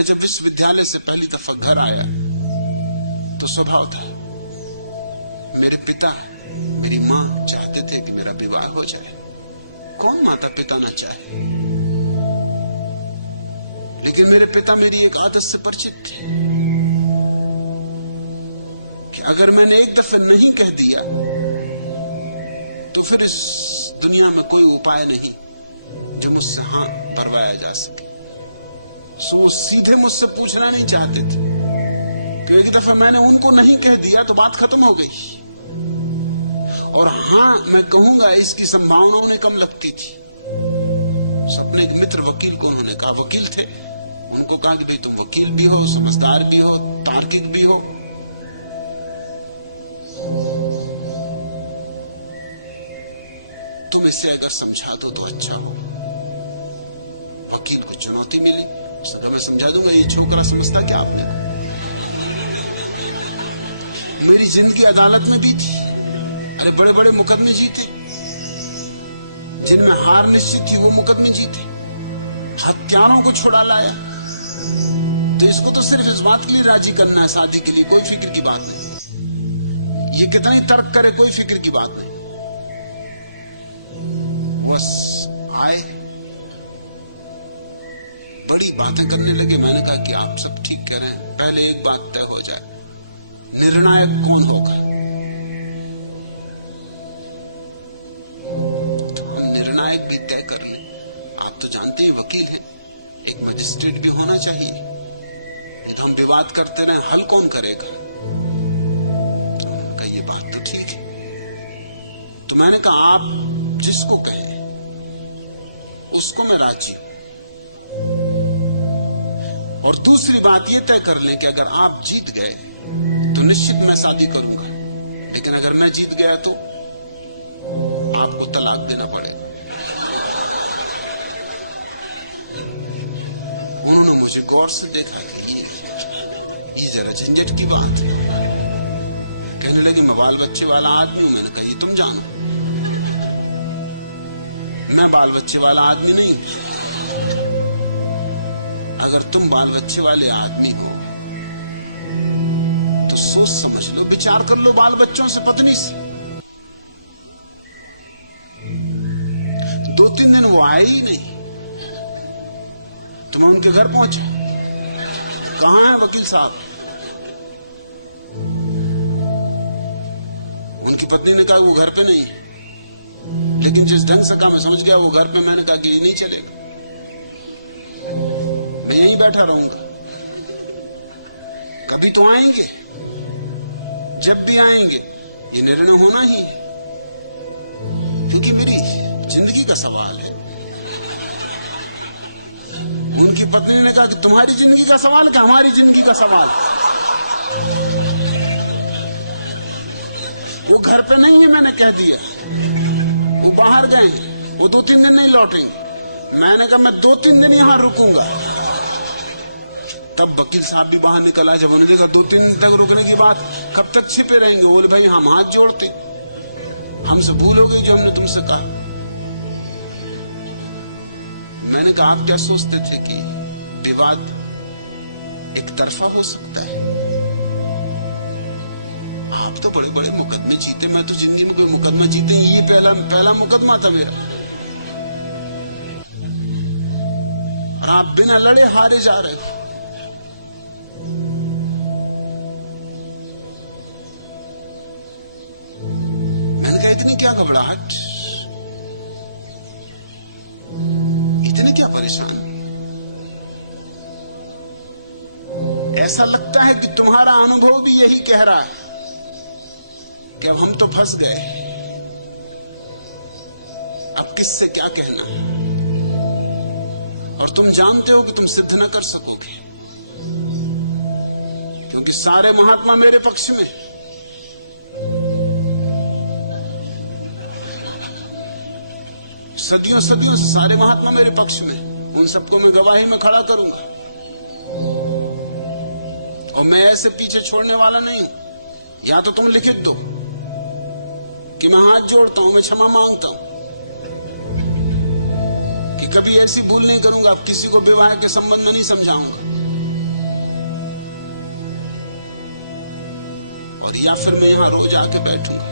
मैं जब विश्वविद्यालय से पहली दफा घर आया तो स्वभाव था, मेरे पिता मेरी मां चाहते थे कि मेरा विवाह हो जाए। कौन माता पिता ना चाहे, लेकिन मेरे पिता मेरी एक आदत से परिचित थे कि अगर मैंने एक दफे नहीं कह दिया तो फिर इस दुनिया में कोई उपाय नहीं जो मुझसे हां भरवाया जा सके। सो वो सीधे मुझसे पूछना नहीं चाहते थे। तो एक दफा मैंने उनको नहीं कह दिया तो बात खत्म हो गई। और हां मैं कहूंगा इसकी संभावना उन्हें कम लगती थी। अपने एक मित्र वकील को उन्होंने कहा, वकील थे, उनको कहा कि भाई तुम वकील भी हो, समझदार भी हो, तार्किक भी हो, तुम इसे अगर समझा दो तो अच्छा हो। वकील को चुनौती मिली, उसने कहा मैं समझा दूंगा। ये छोकरा समझता क्या आपने? मेरी जिंदगी अदालत में भी थी। अरे बड़े बड़े मुकदमे जीते, जिनमें हार निश्चित थी वो मुकदमे जीते, हत्यारों को छुड़ा लाया। तो इसको तो सिर्फ इस बात के लिए राजी करना है शादी के लिए, कोई फिक्र की बात नहीं। ये कितना ही तर्क करे, कोई फिक्र की बात नहीं। बस आए, बड़ी बातें करने लगे। मैंने कहा कि आप सब ठीक कह रहे हैं, पहले एक बात तय हो जाए, निर्णायक कौन होगा? तो हम निर्णायक भी तय कर लें। आप तो जानते ही वकील हैं, एक मजिस्ट्रेट भी होना चाहिए। ये तो हम विवाद करते रहे, हल कौन करेगा? तो मैंने कहा ये बात तो ठीक है। तो मैंने कहा आप जिसको कहें उसको मैं राजी हूं। और दूसरी बात ये तय कर ले कि अगर आप जीत गए तो निश्चित मैं शादी करूंगा, लेकिन अगर मैं जीत गया तो आपको तलाक देना पड़ेगा। उन्होंने मुझे गौर से देखा कि ये जरा झंझट की बात है। कहने लगे मैं बाल बच्चे वाला आदमी हूं। मैंने कहा ये तुम जानो, मैं बाल बच्चे वाला आदमी नहीं। अगर तुम बाल बच्चे वाले आदमी हो तो सोच समझ लो, विचार कर लो बाल बच्चों से, पत्नी से। 2-3 दिन वो आए ही नहीं तो मैं उनके घर पहुंचे। कहां है वकील साहब? उनकी पत्नी ने कहा वो घर पे नहीं है। लेकिन जिस ढंग से कहा मैं समझ गया वो घर पे। मैंने कहा कि ये नहीं चलेगा, मैं यहीं बैठा रहूंगा। कभी तो आएंगे, जब भी आएंगे ये निर्णय होना ही है, क्योंकि मेरी जिंदगी का सवाल है। उनकी पत्नी ने कहा कि तुम्हारी जिंदगी का सवाल क्या, हमारी जिंदगी का सवाल। वो घर पे नहीं है, मैंने कह दिया। वो बाहर गए, वो 2-3 दिन नहीं लौटेंगे। मैंने कहा मैं 2-3 दिन यहां रुकूंगा। तब वकील साहब भी बाहर निकला। जब उन्होंने देखा 2-3 दिन तक रुकने की बात, कब तक छिपे रहेंगे? बोले भाई हम हाथ जोड़ते, हमसे भूल हो गई जो हमने तुमसे कहा। मैंने कहा आप क्या सोचते थे कि विवाद एक तरफा हो सकता है? आप तो बड़े बड़े मुकदमे जीते, मैं तो जिंदगी में कोई मुकदमा जीते ही, ये पहला मुकदमा था मेरा। और आप बिना लड़े हारे जा रहे हो। मैंने कहा इतनी क्या घबराहट, इतने क्या परेशान? ऐसा लगता है कि तुम्हारा अनुभव भी यही कह रहा है कि अब हम तो फंस गए, अब किससे क्या कहना। और तुम जानते हो कि तुम सिद्ध न कर सकोगे, क्योंकि सारे महात्मा मेरे पक्ष में। सदियों सदियों से सारे महात्मा मेरे पक्ष में। उन सबको मैं गवाही में खड़ा करूंगा। और मैं ऐसे पीछे छोड़ने वाला नहीं हूं। या तो तुम लिखित दो कि मैं हाथ जोड़ता हूं, मैं क्षमा मांगता हूं कि कभी ऐसी भूल नहीं करूंगा, अब किसी को विवाह के संबंध में नहीं समझाऊंगा। और या फिर मैं यहाँ रोज आके बैठूंगा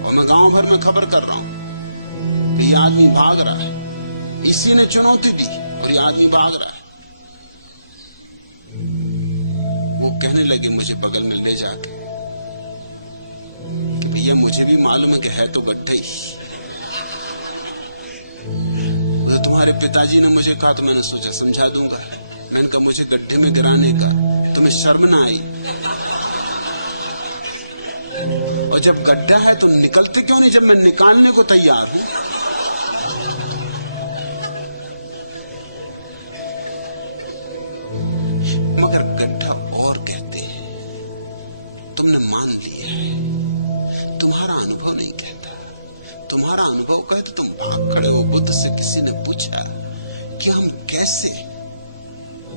और मैं गांव भर में खबर कर रहा हूं कि ये आदमी भाग रहा है, इसी ने चुनौती दी और ये आदमी भाग रहा है। वो कहने लगे मुझे बगल में ले जाके कि भैया मुझे भी मालूम है कि है तो गट्ठा ही। तो तुम्हारे पिताजी ने मुझे कहा तो मैंने सोचा समझा दूंगा। मैंने कहा मुझे गड्ढे में गिराने का तुम्हें शर्म ना आई? और जब गड्ढा है तो निकलते क्यों नहीं जब मैं निकालने को तैयार हूं? मगर गड्ढा और कहते हैं, तुमने मान लिया है, तुम्हारा अनुभव नहीं कहता। तुम्हारा अनुभव कहे तो तुम भाग खड़े हो। बुद्ध से किसी ने पूछा कि हम कैसे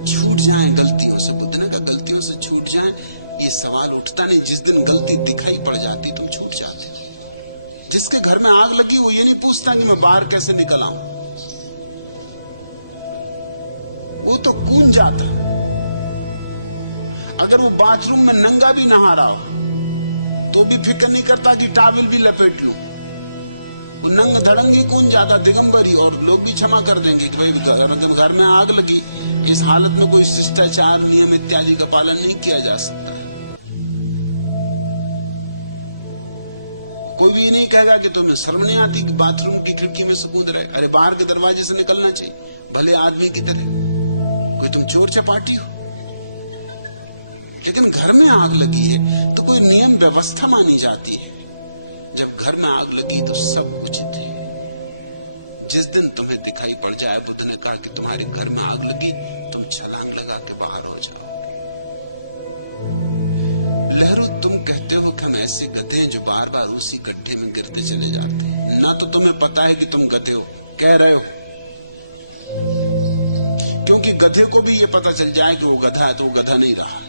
छूट जाएं गलतियों से? बुद्ध ने कहा गलतियों से छूट जाएं ये सवाल उठता नहीं। जिस दिन गलती दिखाई पड़ जाती तुम छूट जाते। जिसके घर में आग लगी वो ये नहीं पूछता कि मैं बाहर कैसे निकल आऊं, वो तो कूद जाता। अगर वो बाथरूम में नंगा भी नहा रहा हो तो भी फिक्र नहीं करता कि टॉवल भी लपेट लूं। वो नंग धड़ंगे कौन जाता दिगंबरी। और लोग भी क्षमा कर देंगे कि भाई घर में आग लगी, इस हालत में कोई शिष्टाचार नियम इत्यादि का पालन नहीं किया जा सकता। कोई भी नहीं कहेगा कि तुम्हें शर्म नहीं आती कि बाथरूम की खिड़की में से कूद रहे। अरे बाहर के दरवाजे से निकलना चाहिए भले आदमी की तरह। कोई तुम चोर चपाटी हो। लेकिन घर में आग लगी है तो कोई नियम व्यवस्था मानी जाती है। जब घर में आग लगी तो सब उचित है। जिस दिन तुम्हें दिखाई पड़ जाए, बुद्ध ने कहा कि तुम्हारे घर में आग लगी, तुम छलांग लगा के बाहर हो जाओ। लहरों, तुम कहते हो कि हम ऐसे गधे हैं जो बार बार उसी गड्ढे में गिरते चले जाते हैं। ना तो तुम्हें पता है कि तुम गधे हो, कह रहे हो। क्योंकि गधे को भी ये पता चल जाए कि वो गधा है तो वो गधा नहीं रहा।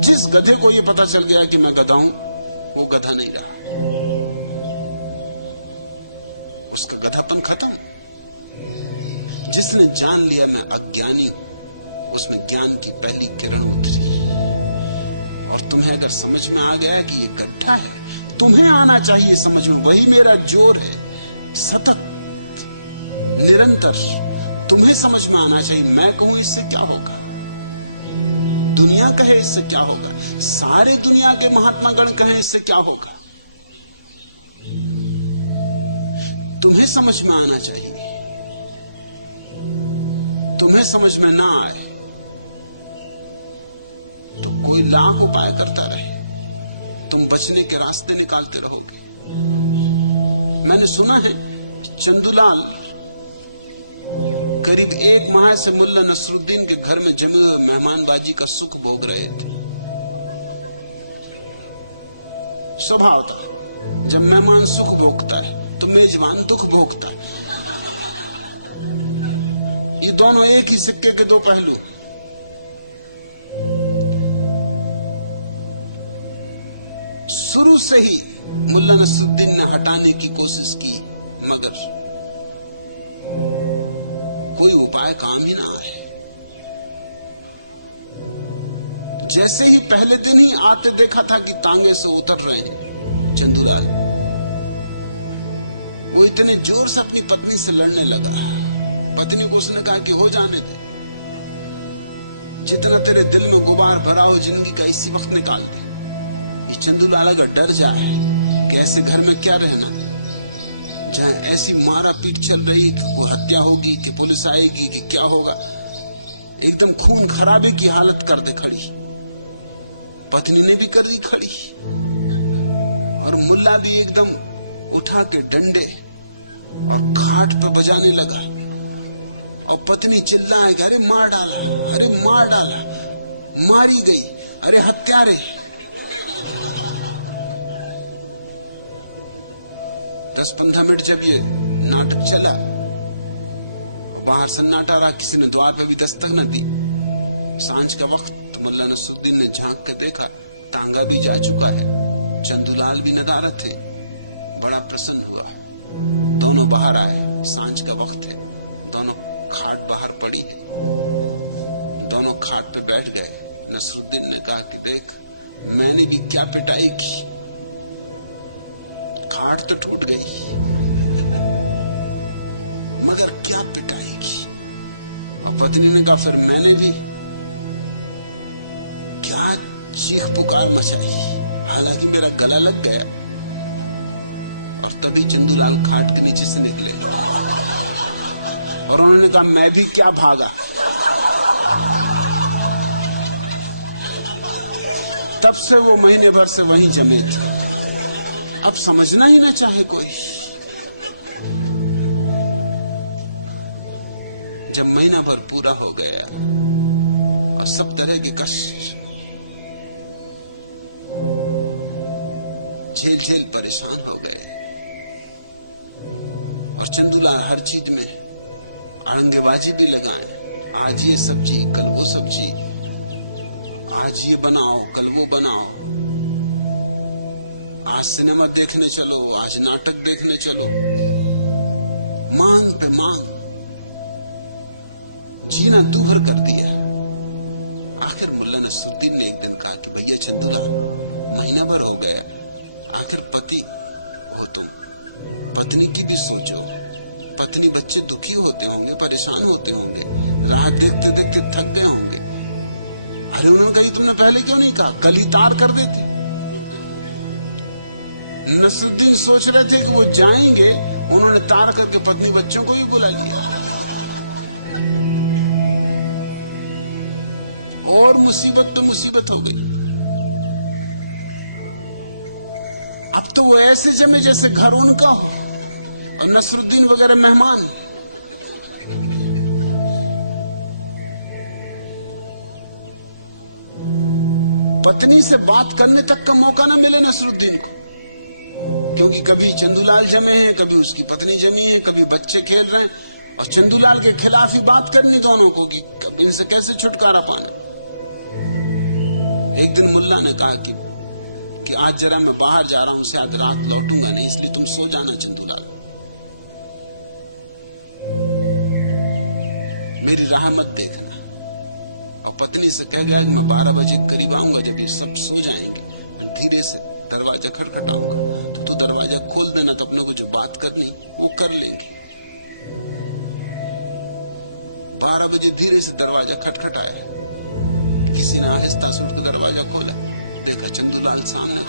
जिस गधे को ये पता चल गया कि मैं गधा हूं वो गधा नहीं रहा, उसका गधापन खत्म। जिसने जान लिया मैं अज्ञानी हूं, उसमें ज्ञान की पहली किरण उतरी। और तुम्हें अगर समझ में आ गया कि ये गड्ढा है, तुम्हें आना चाहिए समझ में। वही मेरा जोर है, सतत निरंतर। तुम्हें समझ में आना चाहिए। मैं कहूं इससे क्या होगा, दुनिया कहे इससे क्या होगा, सारे दुनिया के महात्मा गण कहे इससे क्या होगा, तुम्हें समझ में आना चाहिए। तुम्हें समझ में ना आए तो कोई लाख उपाय करता रहे, तुम बचने के रास्ते निकालते रहोगे। मैंने सुना है चंदूलाल करीब 1 माह से मुल्ला नसरुद्दीन के घर में जमे हुए मेहमानबाजी का सुख भोग रहे थे। स्वभाव था, जब मेहमान सुख भोगता है तो मेजबान दुख भोगता है। ये दोनों एक ही सिक्के के दो पहलू। शुरू से ही मुल्ला नसरुद्दीन ने हटाने की कोशिश की, मगर कोई उपाय काम ही ना आए। जैसे ही पहले दिन ही आते देखा था कि तांगे से उतर रहे हैं चंदूलाल, वो इतने जोर से अपनी पत्नी से लड़ने लगा। पत्नी को उसने कहा कि हो जाने दे, जितना तेरे दिल में गुबार भरा हो जिंदगी का इसी वक्त निकाल दे। ये चंदूलाल अगर डर जाए कि ऐसे घर में क्या रहना, चाहे ऐसी मारा पीट चल रही कि कोई हत्या होगी कि पुलिस आएगी कि क्या होगा, एकदम खून खराबे की हालत कर दे खड़ी। पत्नी ने भी कर दी खड़ी और मुल्ला भी एकदम उठा के डंडे और खाट पे बजाने लगा। और पत्नी चिल्लाए, अरे मार डाला, अरे मार डाला, मारी गई, अरे हत्यारे। 10-15 मिनट जब ये नाटक चला, बाहर सन्नाटा रहा, किसी ने द्वार पे भी दस्तक न दी। सांझ का वक्त मुल्ला नसरुद्दीन ने झांक के देखा, तांगा भी जा चुका है, चंदूलाल भी नदारत थे। बड़ा प्रसन्न हुआ, दोनों बाहर आए। सांझ का वक्त है, दोनों खाट बाहर पड़ी है, दोनों खाट पे बैठ गए। नसरुद्दीन ने कहा कि देख, पत्नी भी क्या पिटाएगी, खाट तो टूट गई मगर क्या पिटाएगी। और पत्नी ने कहा फिर मैंने भी क्या चीख पुकार मचाई, हालांकि मेरा गला लग गया। और तभी चंदूलाल खाट के नीचे से निकले और उन्होंने कहा मैं भी क्या भागा। तब से वो महीने भर से वहीं जमे थे। अब समझना ही ना चाहे कोई। जब महीना भर पूरा हो गया और सब तरह के कष्ट झेल झेल परेशान हो गए और चंदूलाल हर चीज में अड़ंगेबाजी भी लगाए, आज ये सब्जी कल वो सब्जी, आज ये बनाओ कल वो बनाओ, आज सिनेमा देखने चलो आज नाटक देखने चलो, मांग पे मांग, जीना दूभर कर दिया। आखिर मुल्ला नसरुद्दीन ने एक दिन कहा कि भैया चंदूलाल महीना भर हो गया, आखिर पति हो तुम, पत्नी की भी सोचो, पत्नी बच्चे दुखी होते होंगे परेशान होते होंगे, राह देखते देखते थक गए होंगे। अरे उन्होंने कही तुमने पहले क्यों नहीं कहा, कल ही तार कर देते। नसरुद्दीन सोच रहे थे कि वो जाएंगे, उन्होंने तार करके पत्नी बच्चों को ही बुला लिया और मुसीबत तो मुसीबत हो गई। अब तो वो ऐसे जमे जैसे घर उनका हो और नसरुद्दीन वगैरह मेहमान। पत्नी से बात करने तक का मौका ना मिले नसरुद्दीन को, क्योंकि कभी चंदूलाल जमे हैं, कभी उसकी पत्नी जमी है, कभी बच्चे खेल रहे हैं और चंदूलाल के खिलाफ ही बात करनी दोनों को कि इनसे कैसे छुटकारा पाना। एक दिन मुल्ला ने कहा कि आज जरा मैं बाहर जा रहा हूं, शायद रात लौटूंगा नहीं, इसलिए तुम सो जाना चंदूलाल, मेरी राह मत देखना। और पत्नी से कह गया कि मैं 12 बजे करीब आऊंगा, जब ये सब सो जाएंगे मैं धीरे से दरवाजा खटखटाऊंगा, तो तू दरवाजा खोल देना, तो अपने को जो बात करनी वो कर लेंगे। 12 बजे धीरे से दरवाजा खटखटाया, किसी ने आहिस्ता से उठकर दरवाजा खोला, देखा चंदूलाल सामने,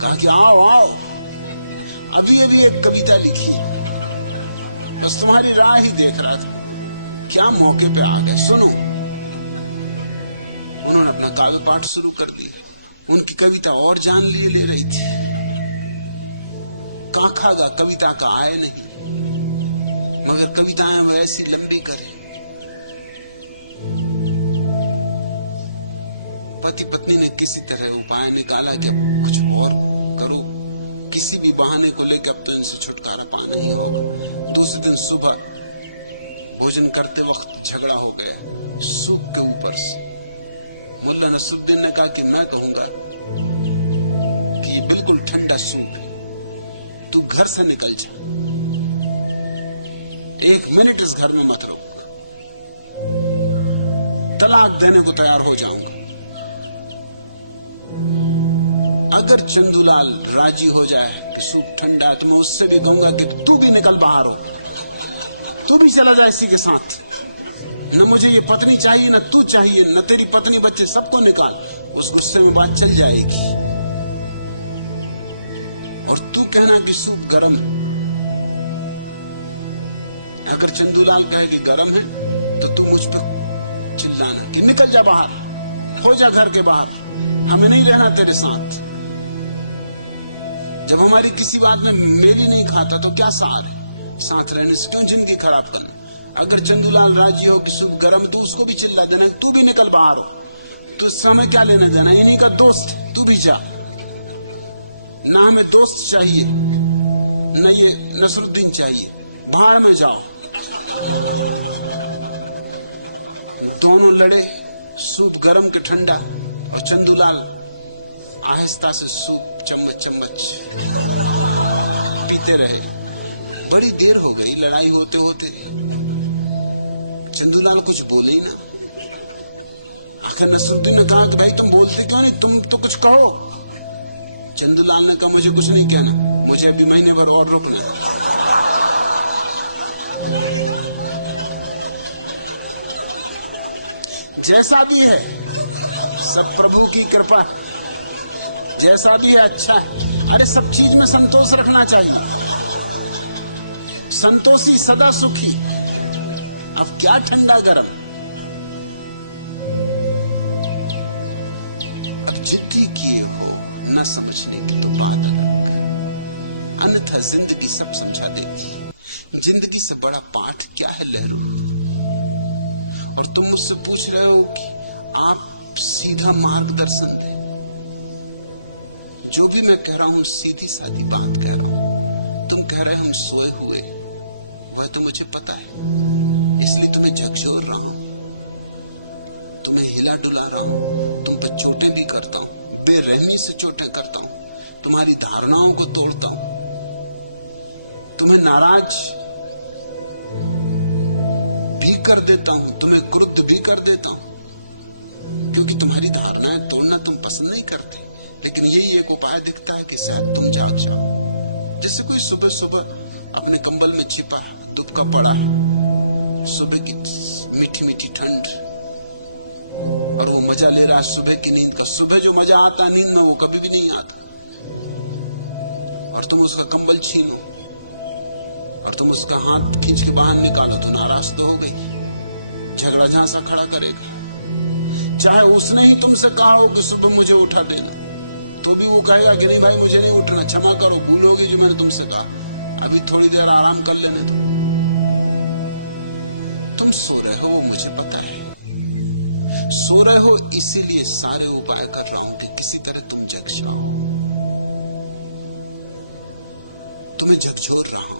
कहा कि आओ आओ, अभी अभी एक कविता लिखी, बस तुम्हारी राह ही देख रहा था, क्या मौके पे आ गए, सुनो। उन्होंने अपना काव्य पाठ शुरू कर दिया। उनकी कविता और जान लिए ले रही थी। काका का कविता का आए नहीं, मगर कविताएं वो ऐसी लंबी करे। पति पत्नी ने किसी तरह उपाय निकाला कि कुछ और करो, किसी भी बहाने को लेकर अब तो इनसे छुटकारा पाना ही होगा। दूसरे दिन सुबह भोजन करते वक्त झगड़ा हो गया सूप के ऊपर से। मुल्ला नसरुद्दीन ने कहा कि मैं कहूंगा कि ये बिल्कुल ठंडा सूप है, तू घर से निकल जा, 1 मिनट इस घर में मत रहो, तलाक देने को तैयार हो जाऊंगा। अगर चंदूलाल राजी हो जाए कि सूप ठंडा है, तो मैं उससे भी कहूंगा कि तू भी निकल बाहर हो, तू भी चला जा इसी के साथ। न मुझे ये पत्नी चाहिए, न तू चाहिए, न तेरी पत्नी बच्चे, सबको निकाल। उस गुस्से में बात चल जाएगी और तू कहना कि सूप गर्म है। अगर चंदूलाल कहे कि गर्म है, तो तू मुझ पर चिल्लाना कि निकल जा बाहर, हो जा घर के बाहर, हमें नहीं रहना तेरे साथ। जब हमारी किसी बात में मेरी नहीं खाता तो क्या सहार है, साथ रहने से क्यों जिंदगी खराब करना। अगर चंदूलाल राजी हो कि सूप गर्म, तो उसको भी चिल्ला देना तू भी निकल बाहर हो, तो इस समय क्या लेना देना, इन्हीं का दोस्त, तू भी जा। ना हमें दोस्त चाहिए, न ये नसरुद्दीन चाहिए, बाहर में जाओ। दोनों लड़े, सूप गर्म के ठंडा, और चंदूलाल आहिस्ता से सूप चम्मच चम्मच पीते रहे। बड़ी देर हो गई लड़ाई होते होते, चंदूलाल कुछ बोले ही ना। आखिर नसरुद्दीन ने कहा कि भाई तुम बोलते क्यों नहीं, तुम तो कुछ कहो। चंदूलाल ने कहा मुझे कुछ नहीं कहना, मुझे अभी महीने भर और रुकना है। जैसा भी है सब प्रभु की कृपा, जैसा भी है अच्छा है। अरे सब चीज में संतोष रखना चाहिए। संतोषी सदा सुखी। अब क्या ठंडा गरम, अब जिद्दी किए हो न समझने की तो बात अलग, अन्यथा जिंदगी सब समझा देती। जिंदगी से बड़ा पाठ क्या है लहरों। और तुम मुझसे पूछ रहे हो कि आप सीधा मार्गदर्शन दें। जो भी मैं कह रहा हूं सीधी सादी बात कह रहा हूं। तुम कह रहे हम सोए हुए, वह तो मुझे पता है, इसलिए तुम्हें झकझोर रहा हूं, तुम्हें हिला डुला रहा हूं, तुम पर चोटें भी करता हूं, बेरहमी से चोटें करता हूं, तुम्हारी धारणाओं को तोड़ता हूं, तुम्हें नाराज भी कर देता हूं, तुम्हें क्रुद्ध भी कर देता हूं, क्योंकि तुम्हारी धारणाएं तोड़ना तुम पसंद नहीं करते। लेकिन यही एक उपाय दिखता है कि शायद तुम जाग जाओ। जैसे कोई सुबह सुबह अपने कंबल में छिपा दुबका पड़ा है, सुबह की मीठी मीठी ठंड, और वो मजा ले रहा है सुबह की नींद का। सुबह जो मजा आता है नींद में वो कभी भी नहीं आता। और तुम उसका कंबल छीनो और तुम उसका हाथ खींच के बाहर निकालो तो नाराज तो हो गई, झगड़ा झांसा खड़ा करेगा। चाहे उसने ही तुमसे कहा हो कि सुबह मुझे उठा देना, तो भी वो कहेगा कि नहीं भाई मुझे नहीं उठना, क्षमा करो, भूलोगी जो मैंने तुमसे कहा, अभी थोड़ी देर आराम कर लेने दो। तुम सो रहे हो वो मुझे पता है, सो रहे हो इसीलिए सारे उपाय कर रहा हूं कि किसी तरह तुम जग जाओ। तुम्हें झकझोर रहा हूं,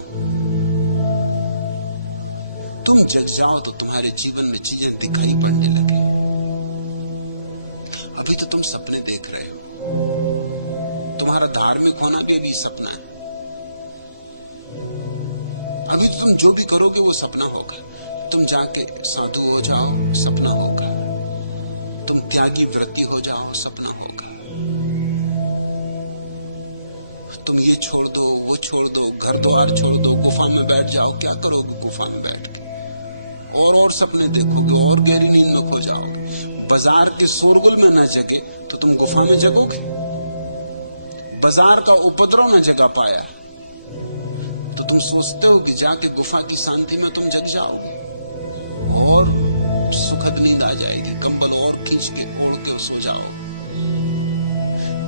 तुम जग जाओ तो तुम्हारे जीवन में चीजें दिखाई पड़ने लगे। अभी तो तुम सपने देख रहे हो, तुम्हारा धार्मिक होना भी अभी सपना है। अभी तो तुम जो भी करोगे वो सपना होगा। तुम जाके साधु हो जाओ, सपना होगा। तुम त्यागी व्रती हो जाओ, सपना होगा। तुम ये छोड़ दो, वो छोड़ दो, घर द्वार छोड़ दो, गुफा में बैठ जाओ। क्या करोगे गुफा में बैठ के? और सपने देखोगे और गहरी नींद में खो जाओगे। बाजार के शोरगुल में न जगे तो तुम गुफा में जगोगे। बाजार का उपद्रव न जगा पाया तो तुम सोचते हो कि जाके गुफा की शांति में तुम जग जाओगे और सुखद नींद आ जाएगी, कंबल और खींच के ओढ़ के सो जाओ।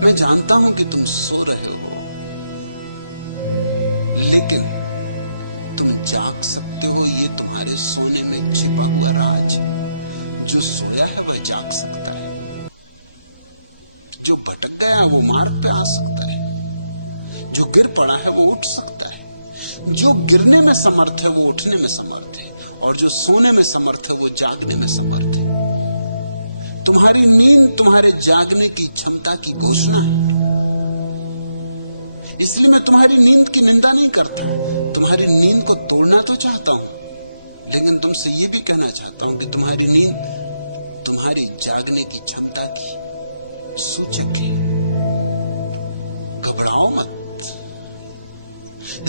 मैं जानता हूं कि तुम सो रहे हो, लेकिन तुम जाग सकते हो। ये तुम्हारे सोने में छिपा हुआ राज। जो सोया है वह जाग सकता है, जो भटक गया वो मार्ग पे आ सकता है, जो गिर पड़ा है वो उठ सकता है, जो गिरने में समर्थ है वो उठने में समर्थ है, और जो सोने में समर्थ है वो जागने में समर्थ है। तुम्हारी नींद तुम्हारे जागने की क्षमता की घोषणा है। इसलिए मैं तुम्हारी नींद की निंदा नहीं करता, तुम्हारी नींद को तोड़ना तो चाहता हूं, लेकिन तुमसे ये भी कहना चाहता हूं कि तुम्हारी नींद तुम्हारी जागने की क्षमता की सूचक है। घबराओ मत,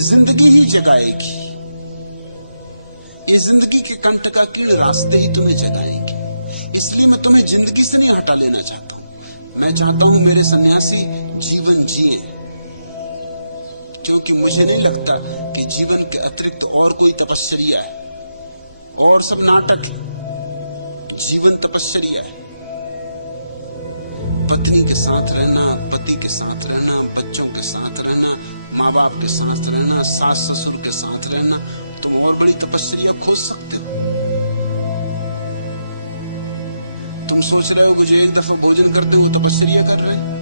जिंदगी ही जगाएगी। ये जिंदगी के कंटकाकीर्ण रास्ते ही तुम्हें जगाएंगे। इसलिए मैं तुम्हें जिंदगी से नहीं हटा लेना चाहता हूं। मैं चाहता हूं मेरे सन्यासी जीवन जिए, क्योंकि मुझे नहीं लगता कि जीवन के अतिरिक्त और कोई तपश्चर्या है। और सब नाटक है, जीवन तपश्चर्या है। पत्नी के साथ रहना, पति के साथ रहना, बच्चों के साथ रहना, माँ बाप के साथ रहना, सास ससुर के साथ रहना, तुम और बड़ी तपश्चर्या खोज सकते हो। तुम सोच रहे हो कि जो एक दफा भोजन करते हो तपश्चर्या कर रहे हैं।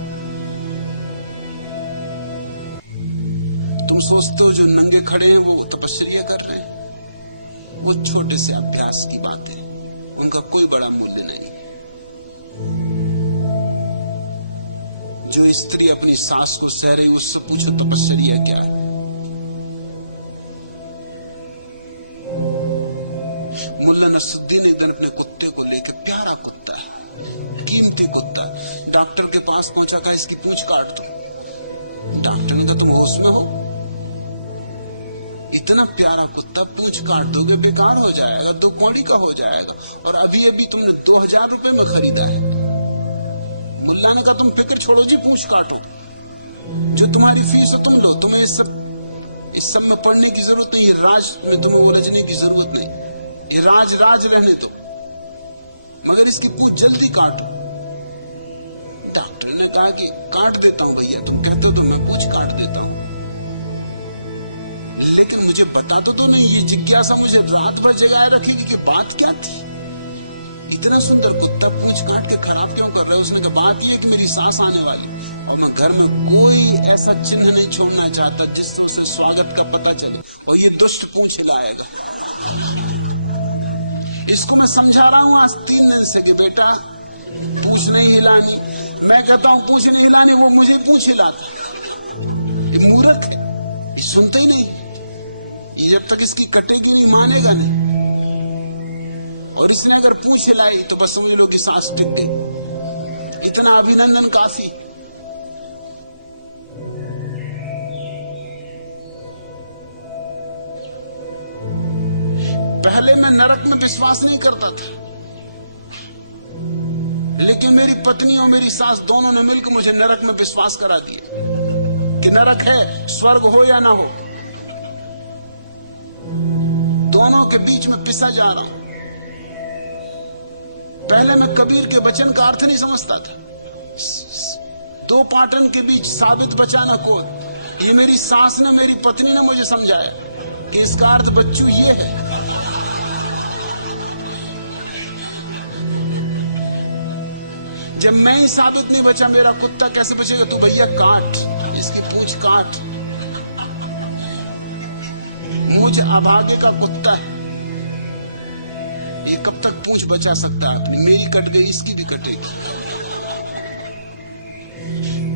तुम सोचते हो जो नंगे खड़े हैं वो तपश्चर्या कर रहे हैं। वो छोटे से अभ्यास की बात है, उनका कोई बड़ा मूल्य नहीं है। जो स्त्री अपनी सास को सह रही उससे पूछो तपश्चर्या क्या है। मुल्ला नसरुद्दीन एक दिन अपने कुत्ते को लेकर, प्यारा कुत्ता है, डॉक्टर के पास पहुंचा, कहा इसकी पूंछ काट दो। डॉक्टर ने कहा तुम होश में हो? इतना प्यारा कुत्ता पूंछ काट दोगे बेकार हो जाएगा, 2 कौड़ी का हो जाएगा, और अभी अभी तुमने 2000 रुपए में खरीदा है। मुल्ला ने कहा तुम फिक्र छोड़ो जी, पूंछ काटो, जो तुम्हारी फीस है तुम लो, तुम्हें इस सब में पढ़ने की जरूरत नहीं, ये राज में तुम्हें उलझने की जरूरत नहीं, ये राज रहने दो, मगर इसकी पूंछ जल्दी काटो। डॉक्टर ने कहा कि काट देता हूं भैया, तुम कहते हो तो मैं पूंछ काट देता हूं, लेकिन मुझे बता तो नहीं, ये जिज्ञासा मुझे रात भर जगाए रखेगी कि बात क्या थी। इतना सुंदर कुत्ता पूंछ काट के खराब क्यों कर रहे हो? उसने कहा बात ये कि मेरी सास आने वाली, और मैं घर में कोई ऐसा चिन्ह नहीं छोड़ना चाहता जिससे उसे स्वागत का पता चले, और ये दुष्ट पूंछ हिलाएगा। इसको मैं समझा रहा हूं आज 3 दिन से कि बेटा पूंछ नहीं हिलानी। मैं कहता हूं पूंछ नहीं हिलानी, वो मुझे पूंछ हिलाता। ये मूर्ख है, ये सुनता ही नहीं, ये जब तक इसकी कटेगी नहीं मानेगा नहीं। और इसने अगर पूंछ हिलाई तो बस समझ लो कि सांस टिक गई। इतना अभिनंदन काफी। पहले मैं नरक में विश्वास नहीं करता था, लेकिन मेरी पत्नी और मेरी सास दोनों ने मिलकर मुझे नरक में विश्वास करा दिया कि नरक है, स्वर्ग हो या ना हो, दोनों के बीच में पिसा जा रहा हूं। पहले मैं कबीर के वचन का अर्थ नहीं समझता था, 2 पाटन के बीच साबित बचाना को। ये मेरी सास ने, मेरी पत्नी ने मुझे समझाया कि इसका अर्थ बच्चू ये है। जब मैं ही साबित नहीं बचा, मेरा कुत्ता कैसे बचेगा? तू भैया काट, इसकी पूंछ काट। मुझ अभागे का कुत्ता है, ये कब तक पूंछ बचा सकता है अपनी? मेरी कट गई, इसकी भी कटेगी।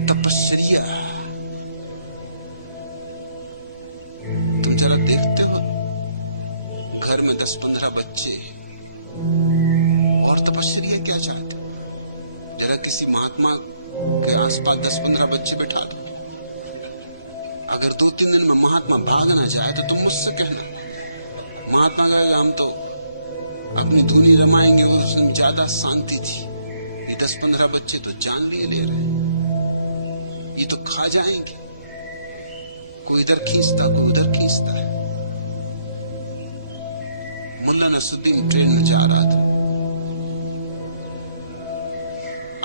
तपस्या। तुम जरा देखते हो घर में 10-15 बच्चे, और तपस्या क्या चाहते? जरा किसी महात्मा के आसपास 10-15 बच्चे बिठा दो, अगर 2-3 दिन में महात्मा भाग ना जाए तो तुम मुझसे कहना। महात्मा कहेगा हम तो अपनी धुनी रमाएंगे, उसमें ज्यादा शांति थी। ये 10-15 बच्चे तो जान लिए ले रहे, ये तो खा जाएंगे। कोई इधर खींचता, कोई उधर खींचता है। मुल्ला नसरुद्दीन ट्रेन में जा रहा था,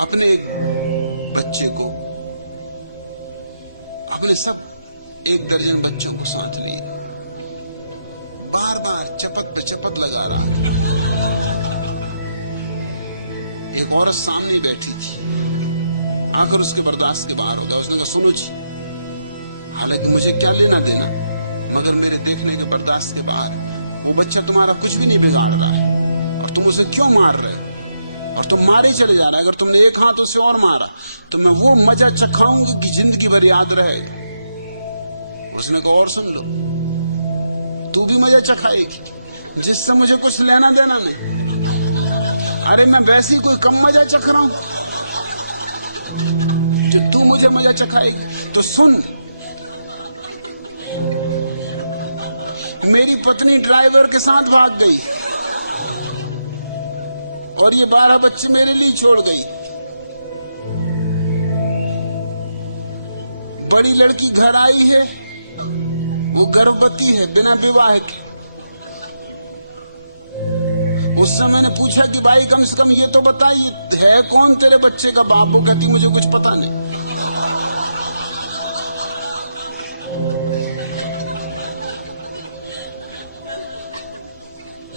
अपने बच्चे को, अपने सब 1 दर्जन बच्चों को साथ लिए, बार बार चपत पे चपत लगा रहा था। एक औरत सामने बैठी थी, आकर उसके बर्दाश्त के बाहर हो गया। उसने कहा सुनो जी, हालांकि मुझे क्या लेना देना, मगर मेरे देखने के बर्दाश्त के बाहर, वो बच्चा तुम्हारा कुछ भी नहीं बिगाड़ रहा है, और तुम उसे क्यों मार रहे हो? और तुम मारे चले जा रहे हैं। अगर तुमने एक हाथ उसे और मारा तो मैं वो मजा चखाऊंगा कि जिंदगी भर याद रहेगा। उसने कहा और सुन लो, तू भी मजा चखाएगी जिससे मुझे कुछ लेना देना नहीं। अरे मैं वैसे ही कोई कम मजा चख रहा हूं जो तू मुझे मजा चखाएगी? तो सुन, मेरी पत्नी ड्राइवर के साथ भाग गई और ये 12 बच्चे मेरे लिए छोड़ गई। बड़ी लड़की घर आई है, वो गर्भवती है बिना विवाह के। उससे मैंने पूछा कि भाई कम से कम ये तो बताइए है कौन तेरे बच्चे का बाप? वो कहती मुझे कुछ पता नहीं।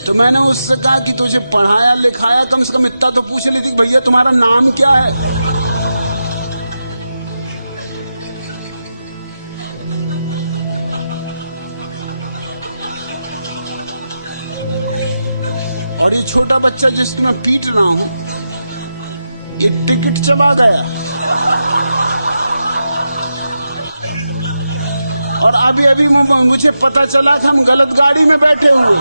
तो मैंने उससे कहा कि तुझे पढ़ाया लिखाया, कम से कम इतना तो पूछ लेती भैया तुम्हारा नाम क्या है? और ये छोटा बच्चा जिसको मैं पीट रहा हूं, ये टिकट चबा गया और अभी अभी मुझे पता चला कि हम गलत गाड़ी में बैठे हुए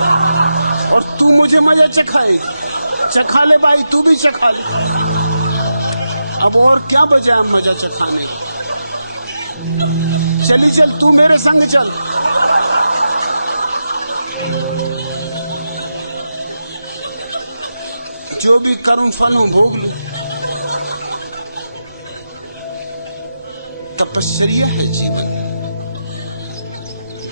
और तू मुझे मजा चखाए। चखा ले भाई, तू भी चखा ले। अब और क्या बचा है मजा चखाने का। चली चल, तू मेरे संग चल। जो भी कर्म फल हूं भोग लूं। तपश्चर्या है जीवन।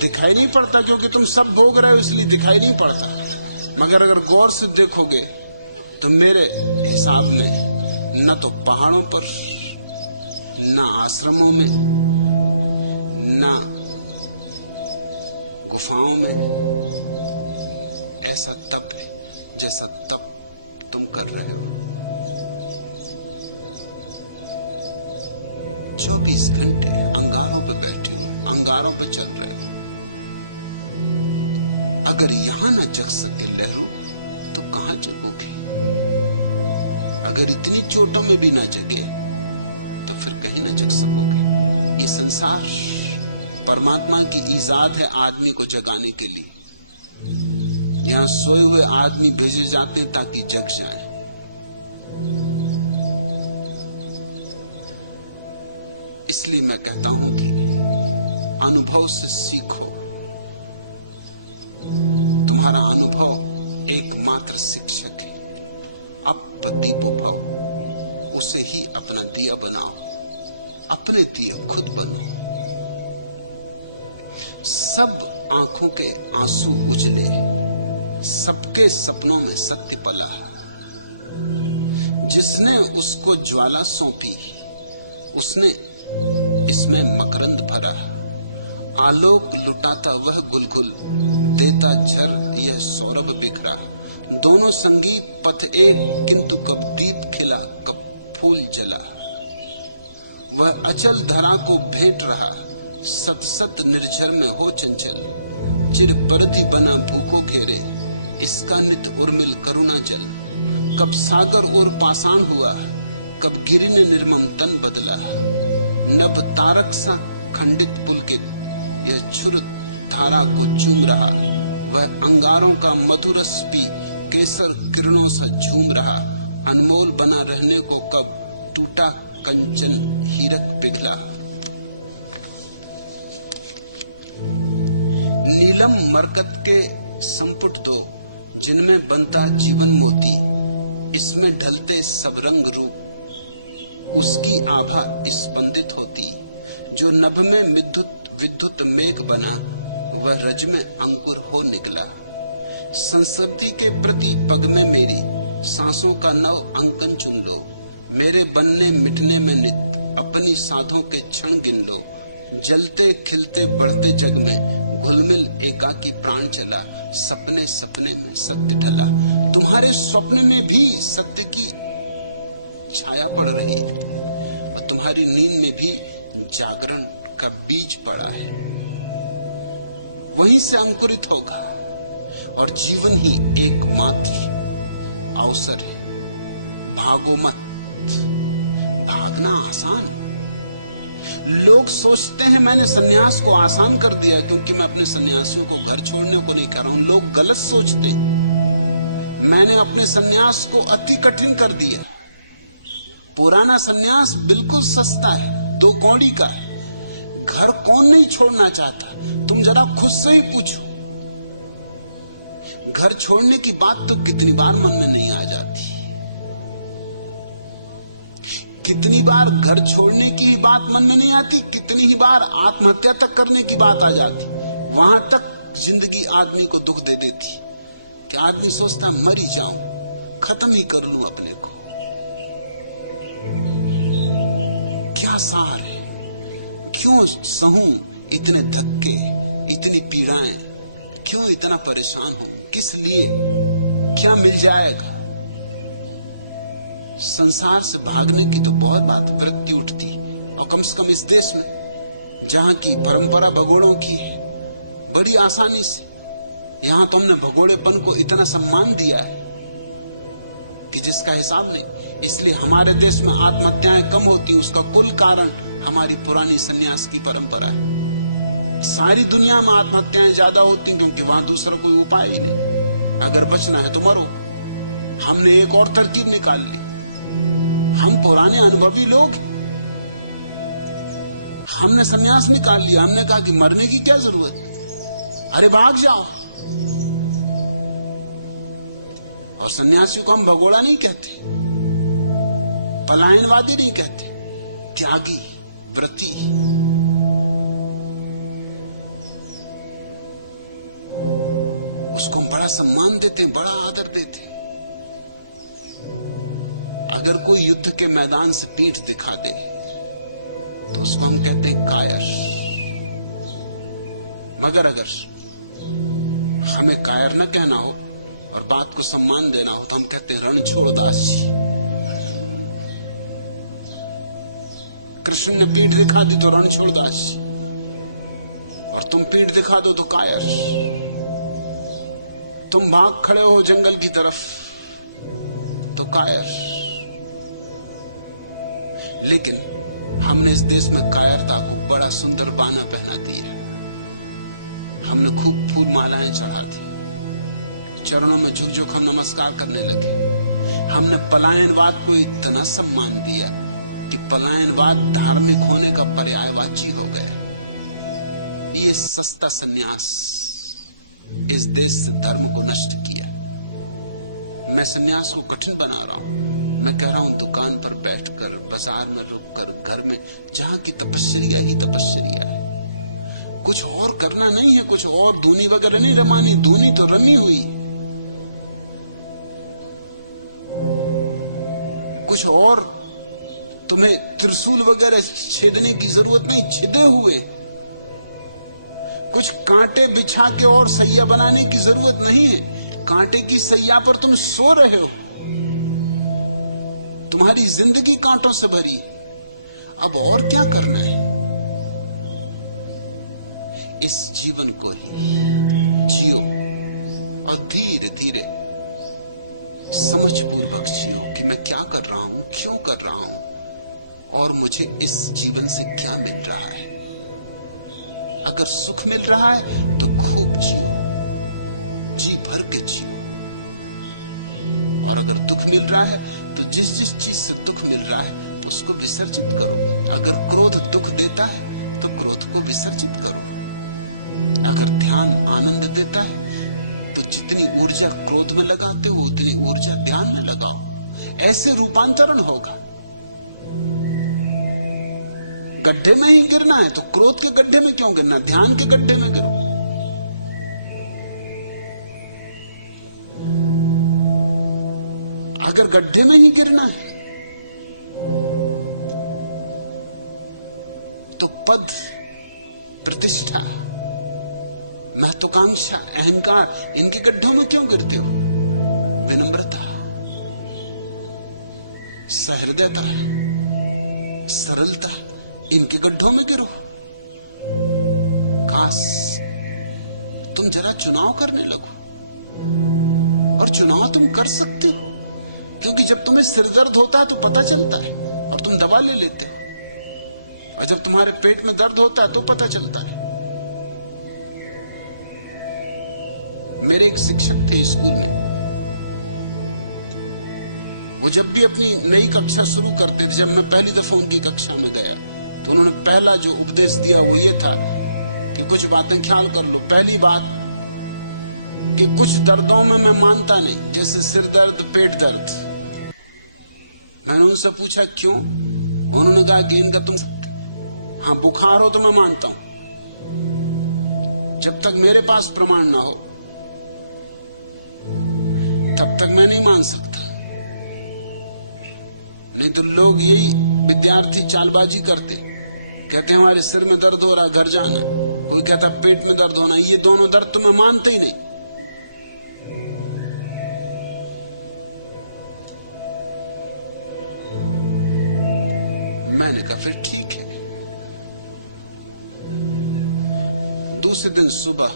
दिखाई नहीं पड़ता क्योंकि तुम सब भोग रहे हो, इसलिए दिखाई नहीं पड़ता। मगर अगर गौर से देखोगे तो मेरे हिसाब में न तो पहाड़ों पर, न आश्रमों में, न गुफाओं में ऐसा तप है जैसा तप तुम कर रहे हो। 24 घंटे अंगारों पे बैठे हो, अंगारों पे चल रहे हो। अगर यहां न जग सके लहरू तो कहां जगोगे? अगर इतनी चोटों में भी ना जगे तो फिर कहीं न जग सकोगे। ये संसार परमात्मा की ईजाद है आदमी को जगाने के लिए। यहां सोए हुए आदमी भेजे जाते हैं ताकि जग जाए। इसलिए मैं कहता हूं कि अनुभव से सीखो। तुम्हारा अनुभव एकमात्र शिक्षक है। अब दीपो भव, उसे ही अपना दिया बनाओ, अपने दिए खुद बनो। सब आंखों के आंसू उजले, सबके सपनों में सत्य पला। जिसने उसको ज्वाला सौंपी उसने इसमें मकरंद भरा। आलोक लुटाता वह गुलगुल, देता झर यह सौरभ बिखरा। दोनों संगीत पथ एक, किंतु कब दीप खिला कब फूल जला। वह अचल धरा को भेंट रहा, सत सत निर्झर में हो चंचल। चिर परधि बना भूखों घेरे, इसका नित उर्मिल करुणा जल। कब सागर और पाषाण हुआ, कब गिरि ने निर्मम तन बदला। नभ तारक सा खंडित पुलकित, यह छुर धारा को चूम रहा। वह अंगारों का मधुरस पी, केसर किरणों सा झूम रहा। अनमोल बना रहने को कब टूटा कंचन हीरक पिघला। नीलम मरकत के संपुट दो, जिनमें बनता जीवन मोती। इसमें ढलते सब रंग रूप, उसकी आभा स्पंदित होती। जो नभ में विद्युत मेघ बना, वह रज में अंकुर हो निकला। संस्कृति के प्रति पग में मेरी, सांसों का नव अंकन चुन लो। मेरे बनने मिटने में नित, अपनी साधों के क्षण गिन लो। जलते खिलते बढ़ते जग में, घुलमिल एकाकी प्राण चला। सपने सपने में सत्य ढला। तुम्हारे स्वप्न में भी सत्य की छाया पड़ रही है, और तुम्हारी नींद में भी जागरण का बीज पड़ा है। वहीं से अंकुरित होगा, और जीवन ही एकमात्र अवसर है। भागो मत। भागना आसान। लोग सोचते हैं मैंने सन्यास को आसान कर दिया क्योंकि मैं अपने सन्यासियों को घर छोड़ने को नहीं कह रहा हूं। लोग गलत सोचते हैं। मैंने अपने सन्यास को अति कठिन कर दिया। पुराना सन्यास बिल्कुल सस्ता है, 2 कौड़ी का है। घर कौन नहीं छोड़ना चाहता? तुम जरा खुद से ही पूछो। घर छोड़ने की बात तो कितनी बार मन में नहीं आ जाती। कितनी बार घर छोड़ने की बात मन में नहीं आती, कितनी ही बार आत्महत्या तक करने की बात आ जाती। वहां तक जिंदगी आदमी को दुख दे देती कि आदमी सोचता मर ही जाऊं, खत्म ही कर लूं अपने को। क्या सार है? क्यों सहूं इतने धक्के, इतनी पीड़ाएं? क्यों इतना परेशान हूं? किस लिए? क्या मिल जाएगा? संसार से भागने की तो बहुत बात वृत्ति उठती, और कम से कम इस देश में जहां की परंपरा भगोड़ों की है, बड़ी आसानी से यहां तो हमने भगोड़ेपन को इतना सम्मान दिया है कि जिसका हिसाब नहीं। इसलिए हमारे देश में आत्महत्याएं कम होती, उसका कुल कारण हमारी पुरानी सन्यास की परंपरा है। सारी दुनिया में आत्महत्याएं ज्यादा होती क्योंकि वहां दूसरा कोई उपाय ही नहीं। अगर बचना है तो मरो। हमने एक और तरकीब निकाल ली। हम पुराने अनुभवी लोग। हमने संन्यास निकाल लिया, हमने कहा कि मरने की क्या जरूरत, अरे भाग जाओ। और सन्यासियों को हम भगोड़ा नहीं कहते, पलायनवादी नहीं कहते, त्यागी, व्रती। उसको हम बड़ा सम्मान देते, बड़ा आदर देते। अगर कोई युद्ध के मैदान से पीठ दिखा दे तो उसको हम कहते हैं कायर। मगर अगर हमें कायर न कहना हो और बात को सम्मान देना हो तो हम कहते हैं रणछोड़दास जी। कृष्ण ने पीठ दिखा दी तो रणछोड़दास जी, और तुम पीठ दिखा दो तो कायर। तुम भाग खड़े हो जंगल की तरफ तो कायर। लेकिन हमने इस देश में कायरता को बड़ा सुंदर बाना पहना दिया। हमने खूब फूल मालाएं चढ़ा दी, चरणों में झुक झुक हम नमस्कार करने लगे। हमने पलायनवाद को इतना सम्मान दिया कि पलायनवाद धार्मिक होने का पर्यायवाची हो गया। ये सस्ता सन्यास इस देश से धर्म को नष्ट किया। मैं सन्यास को कठिन बना रहा हूं। मैं कह रहा हूं दुकान पर बैठकर, बाजार में रुककर, घर में, जहां की तपस्या ही तपस्या है। कुछ और करना नहीं है, कुछ और धूनी वगैरह नहीं रमानी, धूनी तो रमी हुई। कुछ और तुम्हें त्रिशूल वगैरह छेदने की जरूरत नहीं, छिदे हुए। कुछ कांटे बिछा के और सैया बनाने की जरूरत नहीं है। कांटे की सैया पर तुम सो रहे हो। तुम्हारी जिंदगी कांटों से भरी है। अब और क्या करना है? इस जीवन को ही जियो और धीरे धीरे समझपूर्वक जियो कि मैं क्या कर रहा हूं, क्यों कर रहा हूं, और मुझे इस जीवन से क्या मिल रहा है। अगर सुख मिल रहा है तो खूब जियो, जी भर के जियो। और अगर दुख मिल रहा है तो जिस जिस चीज से दुख मिल रहा है तो उसको विसर्जित करो। अगर क्रोध दुख देता है तो क्रोध को विसर्जित करो। अगर ध्यान आनंद देता है तो जितनी ऊर्जा क्रोध में लगाते हो उतनी ऊर्जा ध्यान में लगाओ। ऐसे रूपांतरण होगा। गड्ढे में ही गिरना है तो क्रोध के गड्ढे में क्यों गिरना, ध्यान के गड्ढे में गिरो। अगर गड्ढे में ही गिरना है तो पद, प्रतिष्ठा, महत्वाकांक्षा, अहंकार, इनके गड्ढों में क्यों गिरते हो? विनम्रता, सहृदयता, सरलता, इनके गड्ढों में गिरो। काश तुम जरा चुनाव करने लगो। और चुनाव तुम कर सकते हो, क्योंकि जब तुम्हें सिर दर्द होता है तो पता चलता है और तुम दवा ले लेते हो, और जब तुम्हारे पेट में दर्द होता है तो पता चलता है। मेरे एक शिक्षक थे स्कूल में। वो जब भी अपनी नई कक्षा शुरू करते थे, जब मैं पहली दफा उनकी कक्षा में गया तो उन्होंने पहला जो उपदेश दिया वो ये था कि कुछ बातें ख्याल कर लो। पहली बात कि कुछ दर्दों में मैं मानता नहीं, जैसे सिर दर्द, पेट दर्द। मैंने उनसे पूछा क्यों? उन्होंने कहा कि इनका तुम, हाँ बुखार हो तो मैं मानता हूं, जब तक मेरे पास प्रमाण ना हो तब तक मैं नहीं मान सकता। नहीं तो लोग यही विद्यार्थी चालबाजी करते, कहते हैं हमारे सिर में दर्द हो रहा, घर जाना। कोई कहता पेट में दर्द होना, ये दोनों दर्द तो मैं मानते ही नहीं। मैंने कहा फिर ठीक है। दूसरे दिन सुबह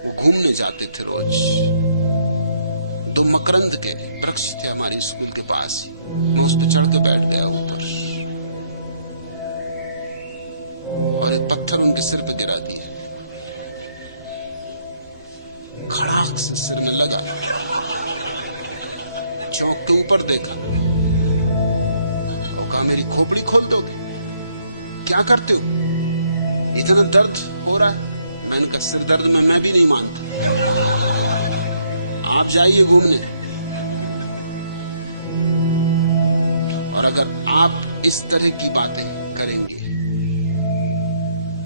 वो घूमने जाते थे रोज। दो मकरंद के वृक्ष थे हमारे स्कूल के पास ही। मैं उस पर चढ़ के बैठ गया ऊपर और एक पत्थर उनके सिर पे गिरा दिया। खड़ाक से सिर में लगा। चौंक के ऊपर देखा, खोपड़ी खोल दोगे? क्या करते हो? इतना दर्द हो रहा है। मैंने कहा सिर दर्द में मैं भी नहीं मानता, आप जाइए घूमने। और अगर आप इस तरह की बातें करेंगे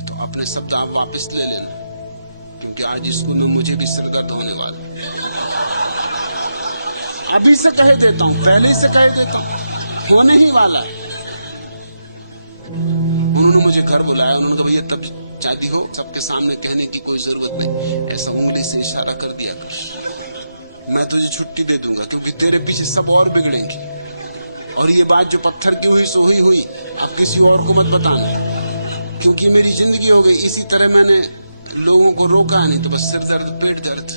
तो अपने शब्द आप वापस ले लेना, क्योंकि आज स्कूल में मुझे भी सिर दर्द होने वाला है। अभी से कह देता हूं, पहले से कह देता हूं, होने ही वाला है। उन्होंने मुझे घर बुलाया, उन्होंने कहा भैया तब शादी हो, सबके सामने कहने की कोई जरूरत नहीं, ऐसा उंगली से इशारा कर दिया कर, मैं तुझे छुट्टी दे दूंगा, क्योंकि तेरे पीछे सब और बिगड़ेंगे। और ये बात जो पत्थर की हुई सो हुई, अब किसी और को मत बताना, क्योंकि मेरी जिंदगी हो गई। इसी तरह मैंने लोगों को रोका नहीं तो बस सिर दर्द, पेट दर्द।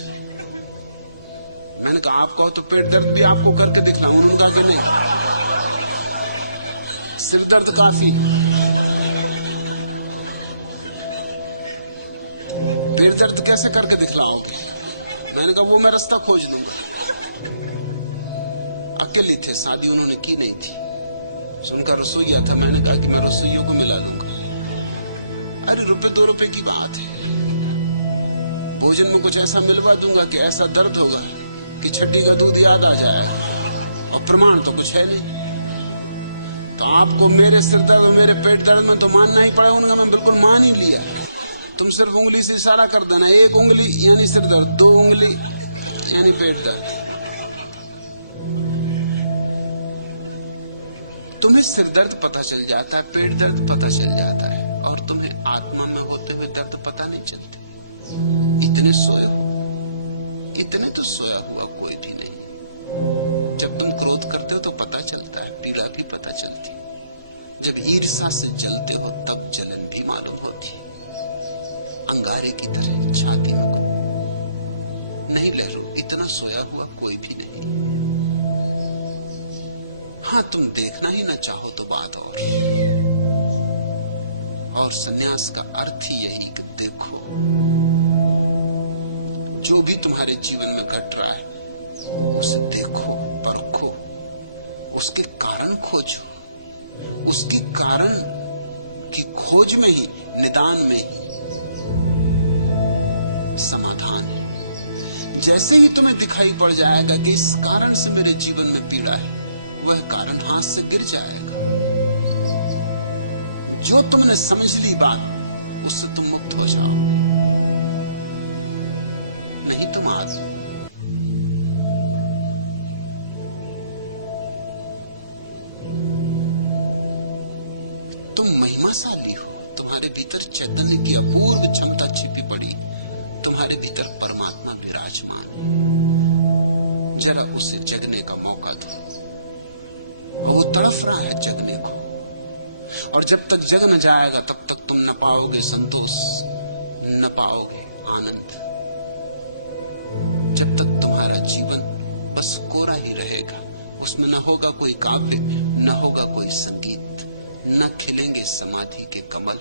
मैंने कहा आप कहो तो पेट दर्द भी आपको करके दिखलाऊं। उन्होंने कहा कि नहीं, सिर दर्द काफी, पेट दर्द कैसे करके दिखलाओगे? मैंने कहा वो मैं रास्ता खोज लूंगा। अकेली थे, शादी उन्होंने की नहीं थी, उनका रसोईया था। मैंने कहा कि मैं रसोइयों को मिला लूंगा। अरे ₹1-2 की बात है, भोजन में कुछ ऐसा मिलवा दूंगा कि ऐसा दर्द होगा कि छठी का दूध याद आ जाएगा, और प्रमाण तो कुछ है नहीं। तो आपको मेरे सिर दर्द और मेरे पेट दर्द में तो मानना ही पड़ेगा। उनका मैं बिल्कुल मान ही लिया। तुम सिर्फ उंगली से इशारा कर देना, 1 उंगली यानी सिर दर्द, 2 उंगली यानी पेट दर्द। तुम्हें सिर दर्द पता चल जाता है, पेट दर्द पता चल जाता है, और तुम्हें आत्मा में होते हुए दर्द पता नहीं चलते। इतने सोए हो, इतने तो सोया हुआ कोई भी नहीं। जब तुम क्रोध करते हो तो पता चलता है, पीड़ा भी पता चलती है। जब ईर्ष्या से जलते हो तब जलन भी मालूम होती है। अंगारे की तरह छाती में नहीं लहरो, इतना सोया हुआ कोई भी नहीं। हाँ, तुम देखना ही ना चाहो तो बात और सन्यास का अर्थ ही यही कि देखो जो भी तुम्हारे जीवन में घट रहा है उसे देखो, परखो, उसके कारण खोजो। उसके कारण की खोज में ही, निदान में ही समाधान है। जैसे ही तुम्हें दिखाई पड़ जाएगा कि इस कारण से मेरे जीवन में पीड़ा है, वह कारण हाथ से गिर जाएगा। जो तुमने समझ ली बात, उससे तुम मुक्त हो जाओ। नहीं तुम आज तुम महिमाशाली हो, तुम्हारे भीतर चैतन्य की अपूर्व क्षमता छिपी पड़ी, तुम्हारे भीतर परमात्मा विराजमान है। जरा उसे जगने का मौका दो। वो तड़फ रहा है जगने को, और जब तक जग न जाएगा तब तक तुम न पाओगे संतोष, न पाओगे आनंद। जब तक तुम्हारा जीवन बस कोरा ही रहेगा, उसमें न होगा कोई काव्य, न होगा कोई संगीत, न खिलेंगे समाधि के कमल,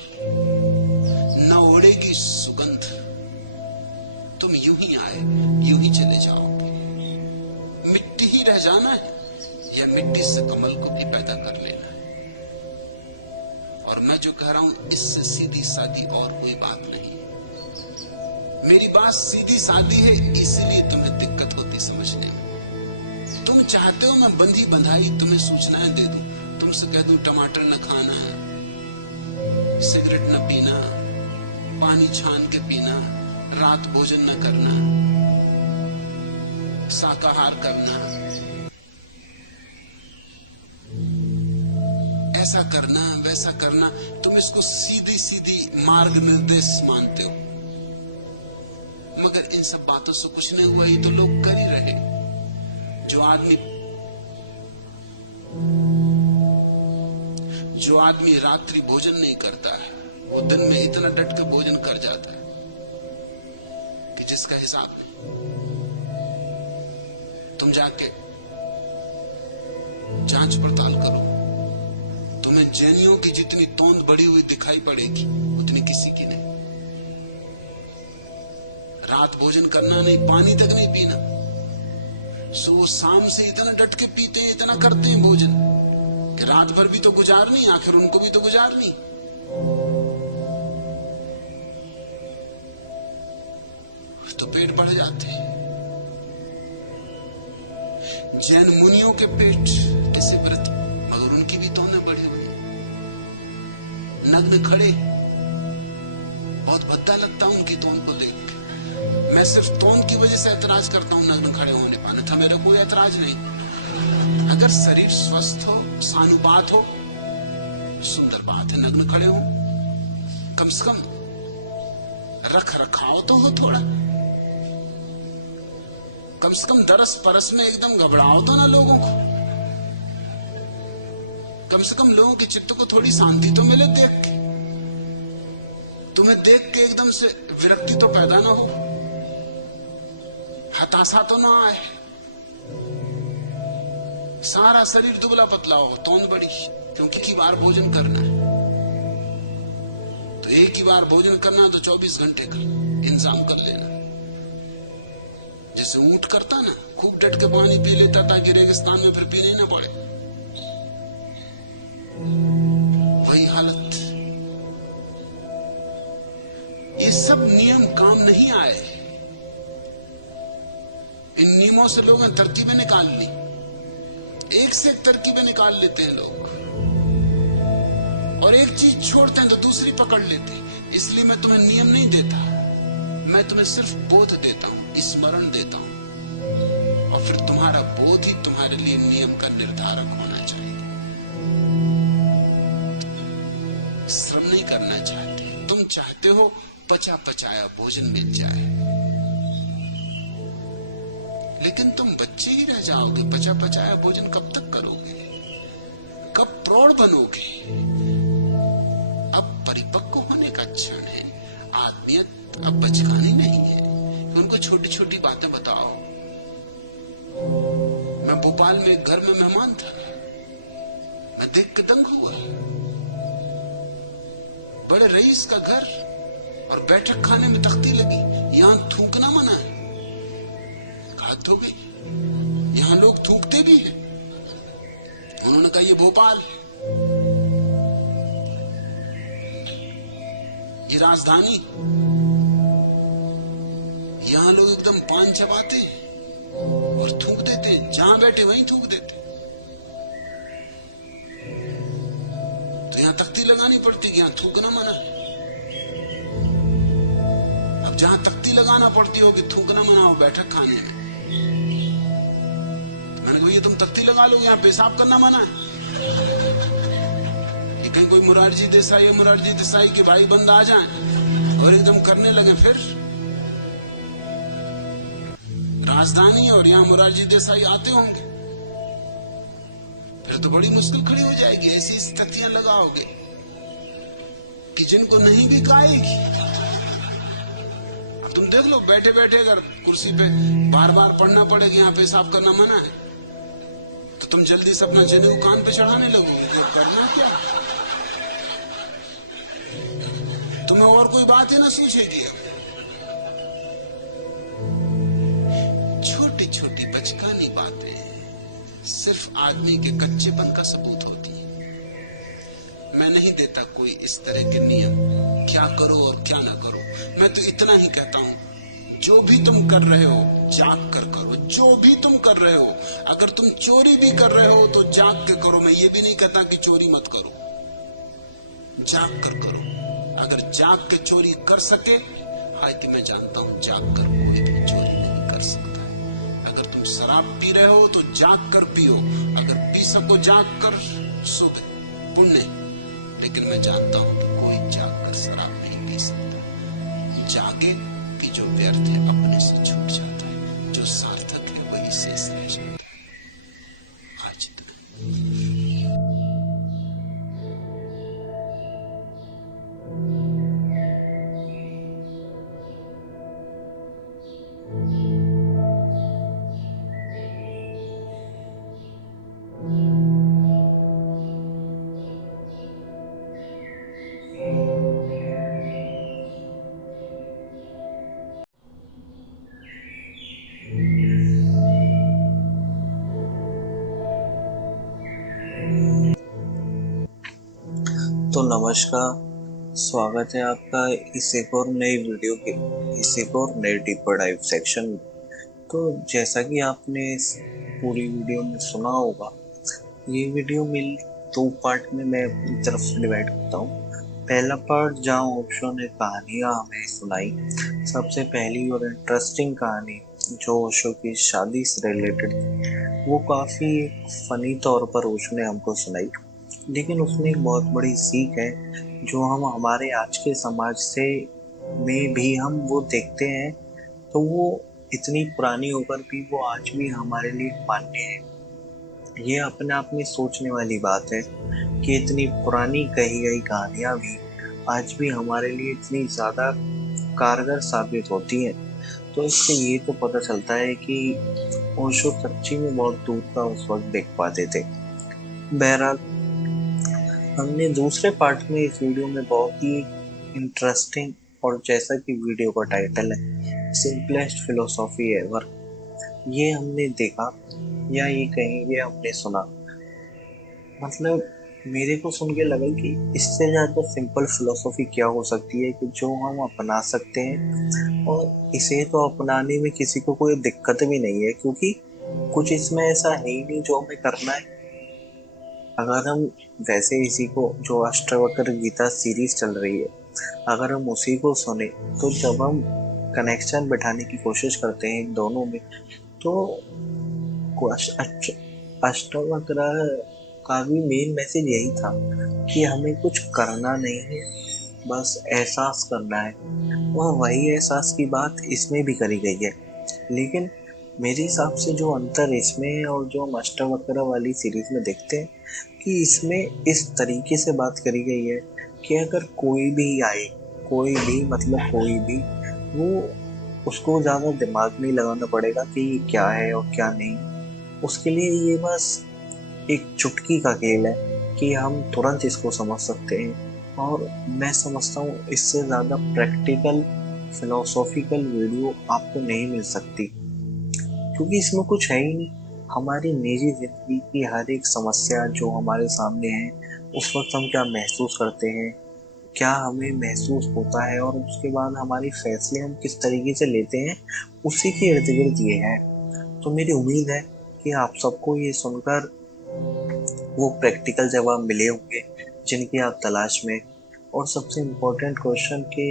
न ओढ़ेगी सुगंध, तुम यूं ही आए यूं ही चले जाओगे। मिट्टी ही रह जाना है या मिट्टी से कमल को भी पैदा कर लेना है। और मैं जो कह रहा हूं इससे सीधी सादी और कोई बात नहीं। मेरी बात सीधी सादी है, इसीलिए तुम्हें दिक्कत होती समझने में। तुम चाहते हो मैं बंधी बंधाई तुम्हें सूचनाएं दे दूं, तुमसे कह दूं टमाटर न खाना, सिगरेट न पीना, पानी छान के पीना, रात भोजन न करना, शाकाहार करना, ऐसा करना वैसा करना। तुम इसको सीधी सीधी मार्ग निर्देश मानते हो, मगर इन सब बातों से कुछ नहीं हुआ। ये तो लोग कर ही रहे। जो आदमी रात्रि भोजन नहीं करता है, वो दिन में इतना डट के भोजन कर जाता है कि जिसका हिसाब नहीं। तुम जाके जांच पड़ताल करो, तुम्हें जैनियों की जितनी तोंद बढ़ी हुई दिखाई पड़ेगी उतनी किसी की नहीं। रात भोजन करना नहीं, पानी तक नहीं पीना। सुबह शाम से इतना डट के पीते हैं, इतना करते हैं भोजन कि रात भर भी तो गुजारनी, आखिर उनको भी तो गुजारनी। तो पेट बढ़ जाते। जैन मुनियों के पेट किसे व्रत, मगर उनकी भी तौनें बढ़ी हुई। नग्न खड़े, बहुत भद्दा लगता उनकी तौन को देख के। मैं सिर्फ तौन की वजह से ऐतराज करता हूं नग्न खड़े होने पाने था, मेरा कोई ऐतराज नहीं। अगर शरीर स्वस्थ हो, सानुपात हो, सुंदर बात है। नग्न खड़े हो, कम से कम रख रखाव तो हो थोड़ा, कम से कम दरस परस में एकदम घबराओ तो ना लोगों को, कम से कम लोगों के चित्त को थोड़ी शांति तो मिले देख के। तुम्हें देख के एकदम से विरक्ति तो पैदा ना हो, हताशा तो ना आए। सारा शरीर दुबला पतला हो, तौन बड़ी, क्योंकि एक ही बार भोजन करना है। तो एक ही बार भोजन करना है तो 24 घंटे का इंतजाम कर लेना। जैसे ऊंट करता ना, खूब डट के पानी पी लेता ताकि रेगिस्तान में फिर पीने ना पड़े, वही हालत। ये सब नियम काम नहीं आए। इन नियमों से लोगों ने तरकीबें निकाल ली, एक से एक तरकीबें निकाल लेते हैं लोग, और एक चीज छोड़ते हैं तो दूसरी पकड़ लेते हैं। इसलिए मैं तुम्हें नियम नहीं देता, मैं तुम्हें सिर्फ बोध देता हूं, स्मरण देता हूं, और फिर तुम्हारा बोध ही तुम्हारे लिए नियम का निर्धारक होना चाहिए। श्रम नहीं करना चाहते, तुम चाहते हो पचा पचाया भोजन मिल जाए, लेकिन तुम बच्चे ही रह जाओगे। पचा पचाया भोजन कब तक करोगे, कब प्रौढ़ बनोगे? अब परिपक्व होने का क्षण है। आदमियत अब बचकानी नहीं है। उनको छोटी छोटी बातें बताओ। मैं भोपाल में एक घर में मेहमान था, मैं देख के दंग हुआ। बड़े रईस का घर और बैठक खाने में तख्ती लगी, यहां थूकना मना है। हाथ धो गई, यहां लोग थूकते भी हैं। उन्होंने कहा ये भोपाल, ये राजधानी, यहां लोग एकदम पान चबाते और थूक देते, जहां बैठे वहीं थूक देते। तो यहां तख्ती लगानी पड़ती कि यहां थूकना मना है। अब जहां तख्ती लगाना पड़ती हो कि थूकना मना हो बैठक खाने में, मैंने कहा ये तुम तख्ती लगा लो, यहां पेशाब करना मना है। ये कहीं कोई मुरारजी देसाई के भाई बंद आ जाएं और एकदम करने लगे, फिर राजधानी और यहां मुरारजी देसाई आते होंगे, फिर तो बड़ी मुश्किल खड़ी हो जाएगी। ऐसी तख्तियां लगाओगे कि जिनको नहीं भी खाएगी। अब तुम देख लो, बैठे बैठे अगर कुर्सी पे बार बार पढ़ना पड़ेगा यहां पेशाब करना मना है, तो तुम जल्दी से अपना जनेऊ कान पे चढ़ाने लगोगे। करना क्या, तुम्हें और कोई बात ही ना सूझेगी। छोटी छोटी बचकानी बातें सिर्फ आदमी के कच्चेपन का सबूत होती है। मैं नहीं देता कोई इस तरह के नियम, क्या करो और क्या ना करो। मैं तो इतना ही कहता हूं, जो भी तुम कर रहे हो जाग कर करो। जो भी तुम कर रहे हो, अगर तुम चोरी भी कर रहे हो तो जाग के करो। मैं ये भी नहीं कहता कि चोरी मत करो, जाग कर करो। अगर जाग के चोरी कर सके, हालांकि मैं जानता हूं जाग कर कोई भी चोरी नहीं कर सकता। अगर तुम शराब पी रहे हो तो जाग कर पियो, अगर पी सको जाग कर, शुभ पुण्य। लेकिन मैं जानता हूं कि कोई जाग कर शराब नहीं पी सकता। जागे कि जो व्यर्थ है अपने से छूट जाता है, जो सार्थक है वही शेष रह जाता है। आज इतना। तो नमस्कार, स्वागत है आपका इस एक और नई वीडियो के इस एक और नए डीपर डाइव सेक्शन में। तो जैसा कि आपने इस पूरी वीडियो में सुना होगा, ये वीडियो मेरी दो पार्ट में मैं अपनी तरफ से डिवाइड करता हूँ। पहला पार्ट जहाँ ओशो ने कहानियाँ हमें सुनाई, सबसे पहली और इंटरेस्टिंग कहानी जो ओशो की शादी से रिलेटेड थी, वो काफ़ी फनी तौर पर ओशो ने हमको सुनाई। लेकिन उसमें एक बहुत बड़ी सीख है जो हम हमारे आज के समाज से में भी हम वो देखते हैं। तो वो इतनी पुरानी होकर भी वो आज भी हमारे लिए मान्य है। ये अपने आप में सोचने वाली बात है कि इतनी पुरानी कही गई कहानियां भी आज भी हमारे लिए इतनी ज्यादा कारगर साबित होती हैं। तो इससे ये तो पता चलता है कि ओशो सच्ची में बहुत दूर का उस वक्त देख पाते थे। बहरहाल, हमने दूसरे पार्ट में इस वीडियो में बहुत ही इंटरेस्टिंग, और जैसा कि वीडियो का टाइटल है, सिंपलेस्ट फिलोसॉफी एवर, ये हमने देखा, या ये कहें ये हमने सुना। मतलब मेरे को सुन के लगा कि इससे ज्यादा सिंपल फिलोसॉफी क्या हो सकती है कि जो हम अपना सकते हैं, और इसे तो अपनाने में किसी को कोई दिक्कत भी नहीं है, क्योंकि कुछ इसमें ऐसा है ही नहीं जो हमें करना है। अगर हम वैसे इसी को, जो अष्टावक्र गीता सीरीज चल रही है, अगर हम उसी को सुने, तो जब हम कनेक्शन बिठाने की कोशिश करते हैं इन दोनों में, तो अष्टावक्र का भी मेन मैसेज यही था कि हमें कुछ करना नहीं है, बस एहसास करना है। और वही एहसास की बात इसमें भी करी गई है। लेकिन मेरे हिसाब से जो अंतर इसमें है और जो हम अष्टावक्र वाली सीरीज में देखते हैं, कि इसमें इस तरीके से बात करी गई है कि अगर कोई भी आए, कोई भी मतलब कोई भी, वो उसको ज्यादा दिमाग नहीं लगाना पड़ेगा कि ये क्या है और क्या नहीं। उसके लिए ये बस एक चुटकी का खेल है कि हम तुरंत इसको समझ सकते हैं। और मैं समझता हूँ इससे ज्यादा प्रैक्टिकल फिलोसॉफिकल वीडियो आपको नहीं मिल सकती, क्योंकि इसमें कुछ है ही नहीं। हमारी निजी जिंदगी की हर एक समस्या जो हमारे सामने है, उस वक्त हम क्या महसूस करते हैं, क्या हमें महसूस होता है, और उसके बाद हमारे फैसले हम किस तरीके से लेते हैं, उसी के इर्द गिर्द ये है। तो मेरी उम्मीद है कि आप सबको ये सुनकर वो प्रैक्टिकल जवाब मिले होंगे जिनकी आप तलाश में। और सबसे इम्पोर्टेंट क्वेश्चन के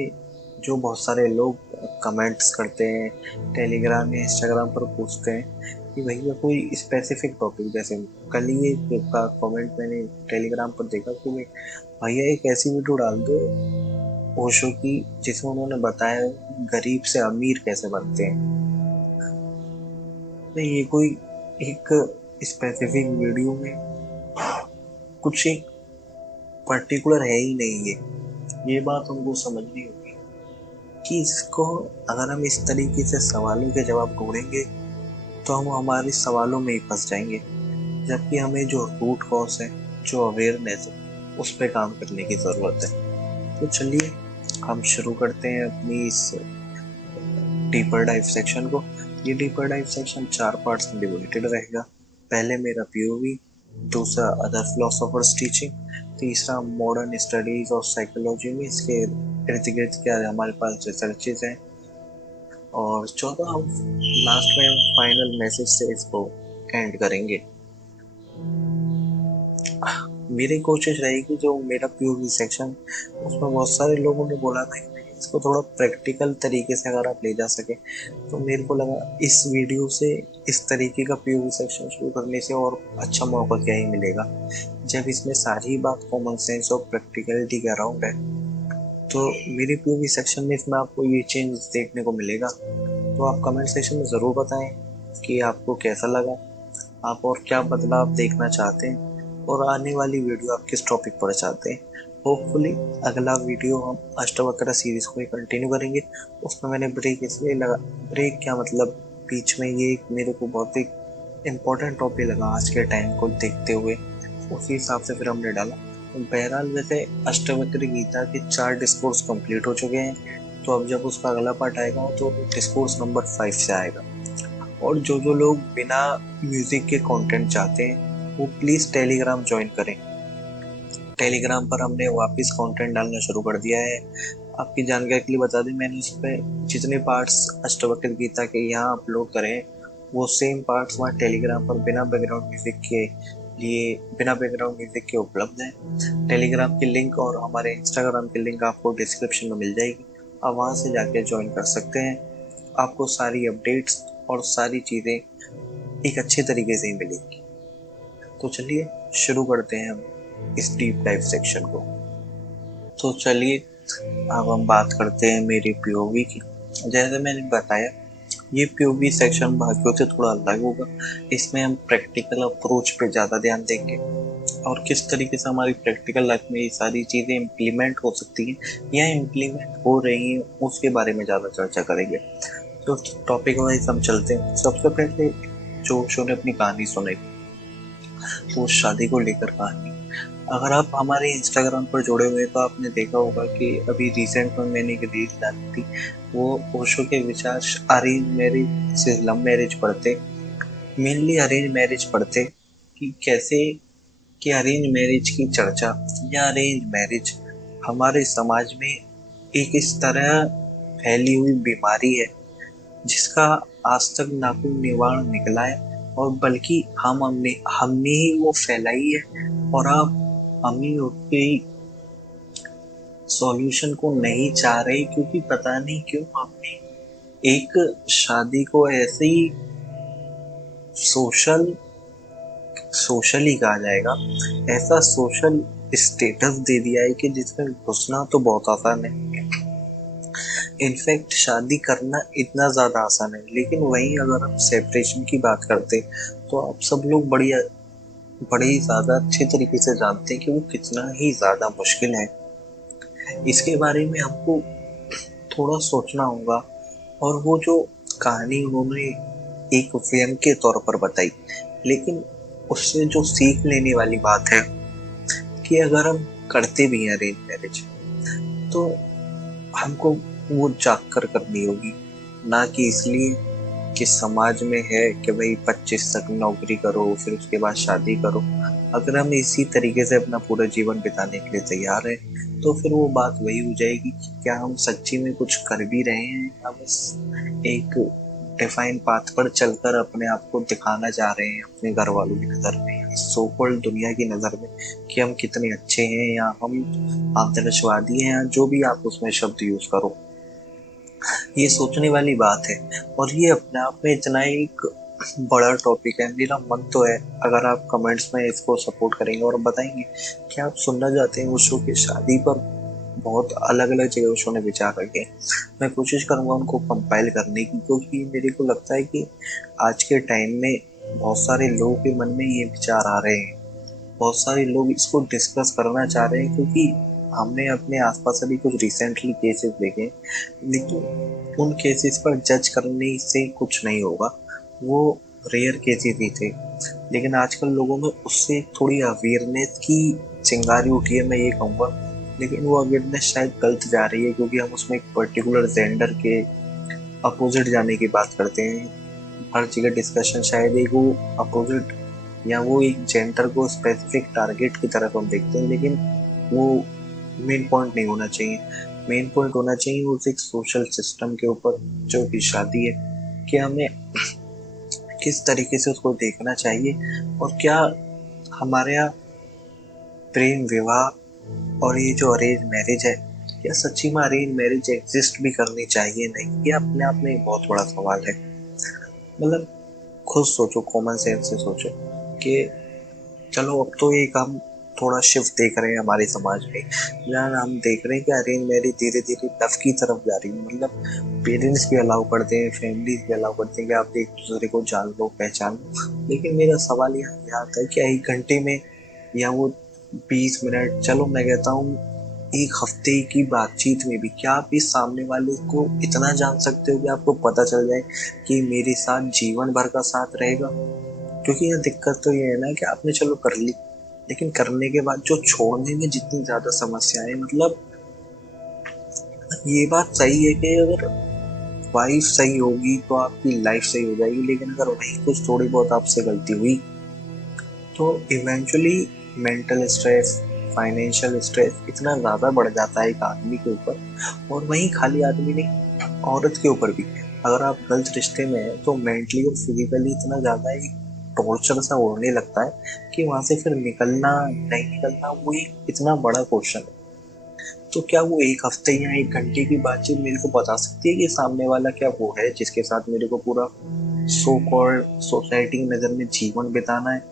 जो बहुत सारे लोग कमेंट्स करते हैं, टेलीग्राम या इंस्टाग्राम पर पूछते हैं कि भैया कोई स्पेसिफिक टॉपिक, जैसे कल ही एक का कमेंट मैंने टेलीग्राम पर देखा कि भैया एक ऐसी वीडियो डाल दो ओशो की जिसमें उन्होंने बताया गरीब से अमीर कैसे बनते हैं। तो ये कोई एक स्पेसिफिक वीडियो में कुछ एक पर्टिकुलर है ही नहीं है। ये बात हमको समझनी होगी कि इसको, अगर हम इस तरीके से सवालों के जवाब ढूंढेंगे, तो हम हमारे सवालों में ही फंस जाएंगे। जबकि हमें जो रूट कॉज है, जो अवेयरनेस है, उस पर काम करने की जरूरत है। तो चलिए हम शुरू करते हैं अपनी इस डीपर डाइव सेक्शन को। ये डीपर डाइव सेक्शन 4 पार्ट्स में डिवाइडेड रहेगा। पहले मेरा पीओवी, दूसरा अदर फिलोसोफर्स टीचिंग, तीसरा मॉडर्न स्टडीज और साइकोलॉजी में इसके इर्द गिर्द क्या हमारे पास रिसर्चेज हैं, और चौथा हम लास्ट में फाइनल मैसेज से इसको एंड करेंगे। मेरी कोशिश रहेगी जो मेरा पीओवी सेक्शन, उसमें बहुत सारे लोगों ने बोला था कि इसको थोड़ा प्रैक्टिकल तरीके से अगर आप ले जा सके, तो मेरे को लगा इस वीडियो से इस तरीके का पीओवी सेक्शन शुरू करने से और अच्छा मौका क्या ही मिलेगा, जब इसमें सारी बात कॉमन सेंस और प्रैक्टिकलिटी के अराउंड है। तो मेरे पीओवी सेक्शन में इसमें आपको ये चेंज देखने को मिलेगा। तो आप कमेंट सेक्शन में ज़रूर बताएं कि आपको कैसा लगा, आप और क्या बदलाव देखना चाहते हैं, और आने वाली वीडियो आप किस टॉपिक पर चाहते हैं। होपफुली अगला वीडियो हम अष्टावक्र सीरीज को ही कंटिन्यू करेंगे। उसमें मैंने ब्रेक इसलिए लगा, ब्रेक क्या मतलब, बीच में ये मेरे को बहुत ही इम्पोर्टेंट टॉपिक लगा आज के टाइम को देखते हुए, उसी हिसाब से फिर हमने डाला। तो बहरहाल वैसे अष्टावक्र गीता के 4 डिस्कोर्स कंप्लीट हो चुके हैं। तो अब जब उसका अगला पार्ट आएगा तो डिस्कोर्स नंबर 5 से आएगा। और जो लोग बिना म्यूजिक के कंटेंट चाहते हैं, वो प्लीज टेलीग्राम ज्वाइन करें। टेलीग्राम पर हमने वापस कंटेंट डालना शुरू कर दिया है। आपकी जानकारी के लिए बता दें, मैंने उस पर जितने पार्ट्स अष्टवक्र गीता के यहाँ अपलोड करें वो सेम पार्ट्स वहाँ टेलीग्राम पर बिना बैकग्राउंड म्यूजिक के उपलब्ध है। टेलीग्राम की लिंक और हमारे इंस्टाग्राम की लिंक आपको डिस्क्रिप्शन में मिल जाएगी, आप वहाँ से जाके ज्वाइन कर सकते हैं। आपको सारी अपडेट्स और सारी चीज़ें एक अच्छे तरीके से ही मिलेंगी। तो चलिए शुरू करते हैं हम इस डीप डाइव सेक्शन को। तो चलिए अब हम बात करते हैं मेरी पीओवी की। जैसे मैंने बताया, ये पीओवी सेक्शन बाकियों से थोड़ा अलग होगा। इसमें हम प्रैक्टिकल अप्रोच पे ज़्यादा ध्यान देंगे और किस तरीके से हमारी प्रैक्टिकल लाइफ में ये सारी चीज़ें इम्प्लीमेंट हो सकती हैं या इम्प्लीमेंट हो रही हैं उसके बारे में ज़्यादा चर्चा करेंगे। तो टॉपिक वाइज हम चलते हैं। सबसे पहले जो शो ने अपनी कहानी सुनाई वो शादी को लेकर कहानी। अगर आप हमारे इंस्टाग्राम पर जुड़े हुए तो आपने देखा होगा कि अभी रिसेंट में मैंने एक रील डाली थी। वो ओशो के विचार अरेंज मैरिज से लव मैरिज पढ़ते, मेनली अरेंज मैरिज पढ़ते कि कैसे कि अरेंज मैरिज की चर्चा या अरेंज मैरिज हमारे समाज में एक इस तरह फैली हुई बीमारी है जिसका आज तक ना कोई निवारण निकला है, और बल्कि हमने ही वो फैलाई है और अब हम ही उसके सॉल्यूशन को नहीं चाह रहे, क्योंकि पता नहीं क्यों हमने एक शादी को ऐसे ही सोशल ही कहा जाएगा, ऐसा सोशल स्टेटस दे दिया है कि जिसमें घुसना तो बहुत आसान है। इनफैक्ट शादी करना इतना ज़्यादा आसान है, लेकिन वहीं अगर हम सेपरेशन की बात करते तो आप सब लोग बड़े ही ज़्यादा अच्छे तरीके से जानते हैं कि वो कितना ही ज़्यादा मुश्किल है। इसके बारे में हमको थोड़ा सोचना होगा। और वो जो कहानी उन्होंने एक व्यंग के तौर पर बताई, लेकिन उससे जो सीख लेने वाली बात है कि अगर हम करते भी हैं अरेंज मैरिज तो हमको वो जाग कर करनी होगी, ना कि इसलिए कि समाज में है कि भाई 25 तक नौकरी करो फिर उसके बाद शादी करो। अगर हम इसी तरीके से अपना पूरा जीवन बिताने के लिए तैयार है तो फिर वो बात वही हो जाएगी कि क्या हम सच्ची में कुछ कर भी रहे हैं या बस एक डिफाइन पाथ पर चलकर अपने आप को दिखाना चाह रहे हैं अपने घर वालों की नज़र में, सो कॉल्ड दुनिया की नज़र में, कि हम कितने अच्छे हैं या हम आदर्शवादी हैं या जो भी आप उसमें शब्द यूज करो। ये सोचने वाली बात है और ये अपने आप में इतना एक बड़ा टॉपिक है। मेरा मन तो है अगर आप कमेंट्स में इसको सपोर्ट करेंगे और बताएंगे कि आप सुनना चाहते हैं उस शो की शादी पर। बहुत अलग अलग जगह उस शो ने विचार रखे, मैं कोशिश करूंगा उनको कंपाइल करने की, क्योंकि मेरे को लगता है कि आज के टाइम में बहुत सारे लोगों के मन में ये विचार आ रहे हैं, बहुत सारे लोग इसको डिस्कस करना चाह रहे हैं, क्योंकि हमने अपने आसपास अभी कुछ रिसेंटली केसेस देखे, लेकिन उन केसेस पर जज करने से कुछ नहीं होगा, वो रेयर केसेस ही थे। लेकिन आजकल लोगों में उससे थोड़ी अवेयरनेस की चिंगारी उठी है, मैं ये कहूँगा। लेकिन वो अवेयरनेस शायद गलत जा रही है, क्योंकि हम उसमें एक पर्टिकुलर जेंडर के अपोजिट जाने की बात करते हैं। हर जगह डिस्कशन शायद एक वो अपोजिट या वो एक जेंडर को स्पेसिफिक टारगेट की तरफ हम देखते हैं, लेकिन वो मेन पॉइंट नहीं होना चाहिए। मेन पॉइंट होना चाहिए उस एक सोशल सिस्टम के ऊपर जो कि शादी है, कि हमें किस तरीके से उसको देखना चाहिए और क्या हमारे यहाँ प्रेम विवाह और ये जो अरेंज मैरिज है, क्या सच्ची में अरेंज मैरिज एग्जिस्ट भी करनी चाहिए नहीं, ये अपने आप में एक बहुत बड़ा सवाल है। मतलब खुद सोचो, कॉमन सेंस से सोचो कि चलो अब तो एक हम थोड़ा शिफ्ट देख रहे हैं हमारे समाज में, जहाँ हम देख रहे हैं कि अरेंज मैरिज धीरे धीरे लव की तरफ जा रही है। मतलब पेरेंट्स भी अलाउ करते हैं, फैमिलीज भी अलाउ करते हैं कि आप एक दूसरे को जान लो पहचान लो। लेकिन मेरा सवाल यहाँ आता है कि 1 घंटे में या वो 20 मिनट, चलो मैं कहता हूँ 1 हफ्ते की बातचीत में भी क्या आप इस सामने वाले को इतना जान सकते हो कि आपको पता चल जाए कि मेरे साथ जीवन भर का साथ रहेगा? क्योंकि ये दिक्कत तो ये है ना कि आपने चलो कर ली, लेकिन करने के बाद जो छोड़ने में जितनी ज्यादा समस्याएं, मतलब ये बात सही है कि अगर वाइफ सही होगी तो आपकी लाइफ सही हो जाएगी, लेकिन अगर वही कुछ थोड़ी बहुत आपसे गलती हुई तो eventually mental stress, financial stress इतना ज्यादा बढ़ जाता है एक आदमी के ऊपर, और वहीं खाली आदमी नहीं, औरत के ऊपर भी। अगर आप गलत रिश्ते में हैं तो मेंटली और फिजिकली इतना ज्यादा एक टॉर्चर सा होने लगता है कि वहां से फिर निकलना नहीं निकलना वो एक इतना बड़ा क्वेश्चन है। तो क्या वो एक हफ्ते या एक घंटे की बातचीत मेरे को बता सकती है कि सामने वाला क्या वो है जिसके साथ मेरे को पूरा सो कॉल्ड सोसाइटी की नजर में जीवन बिताना है?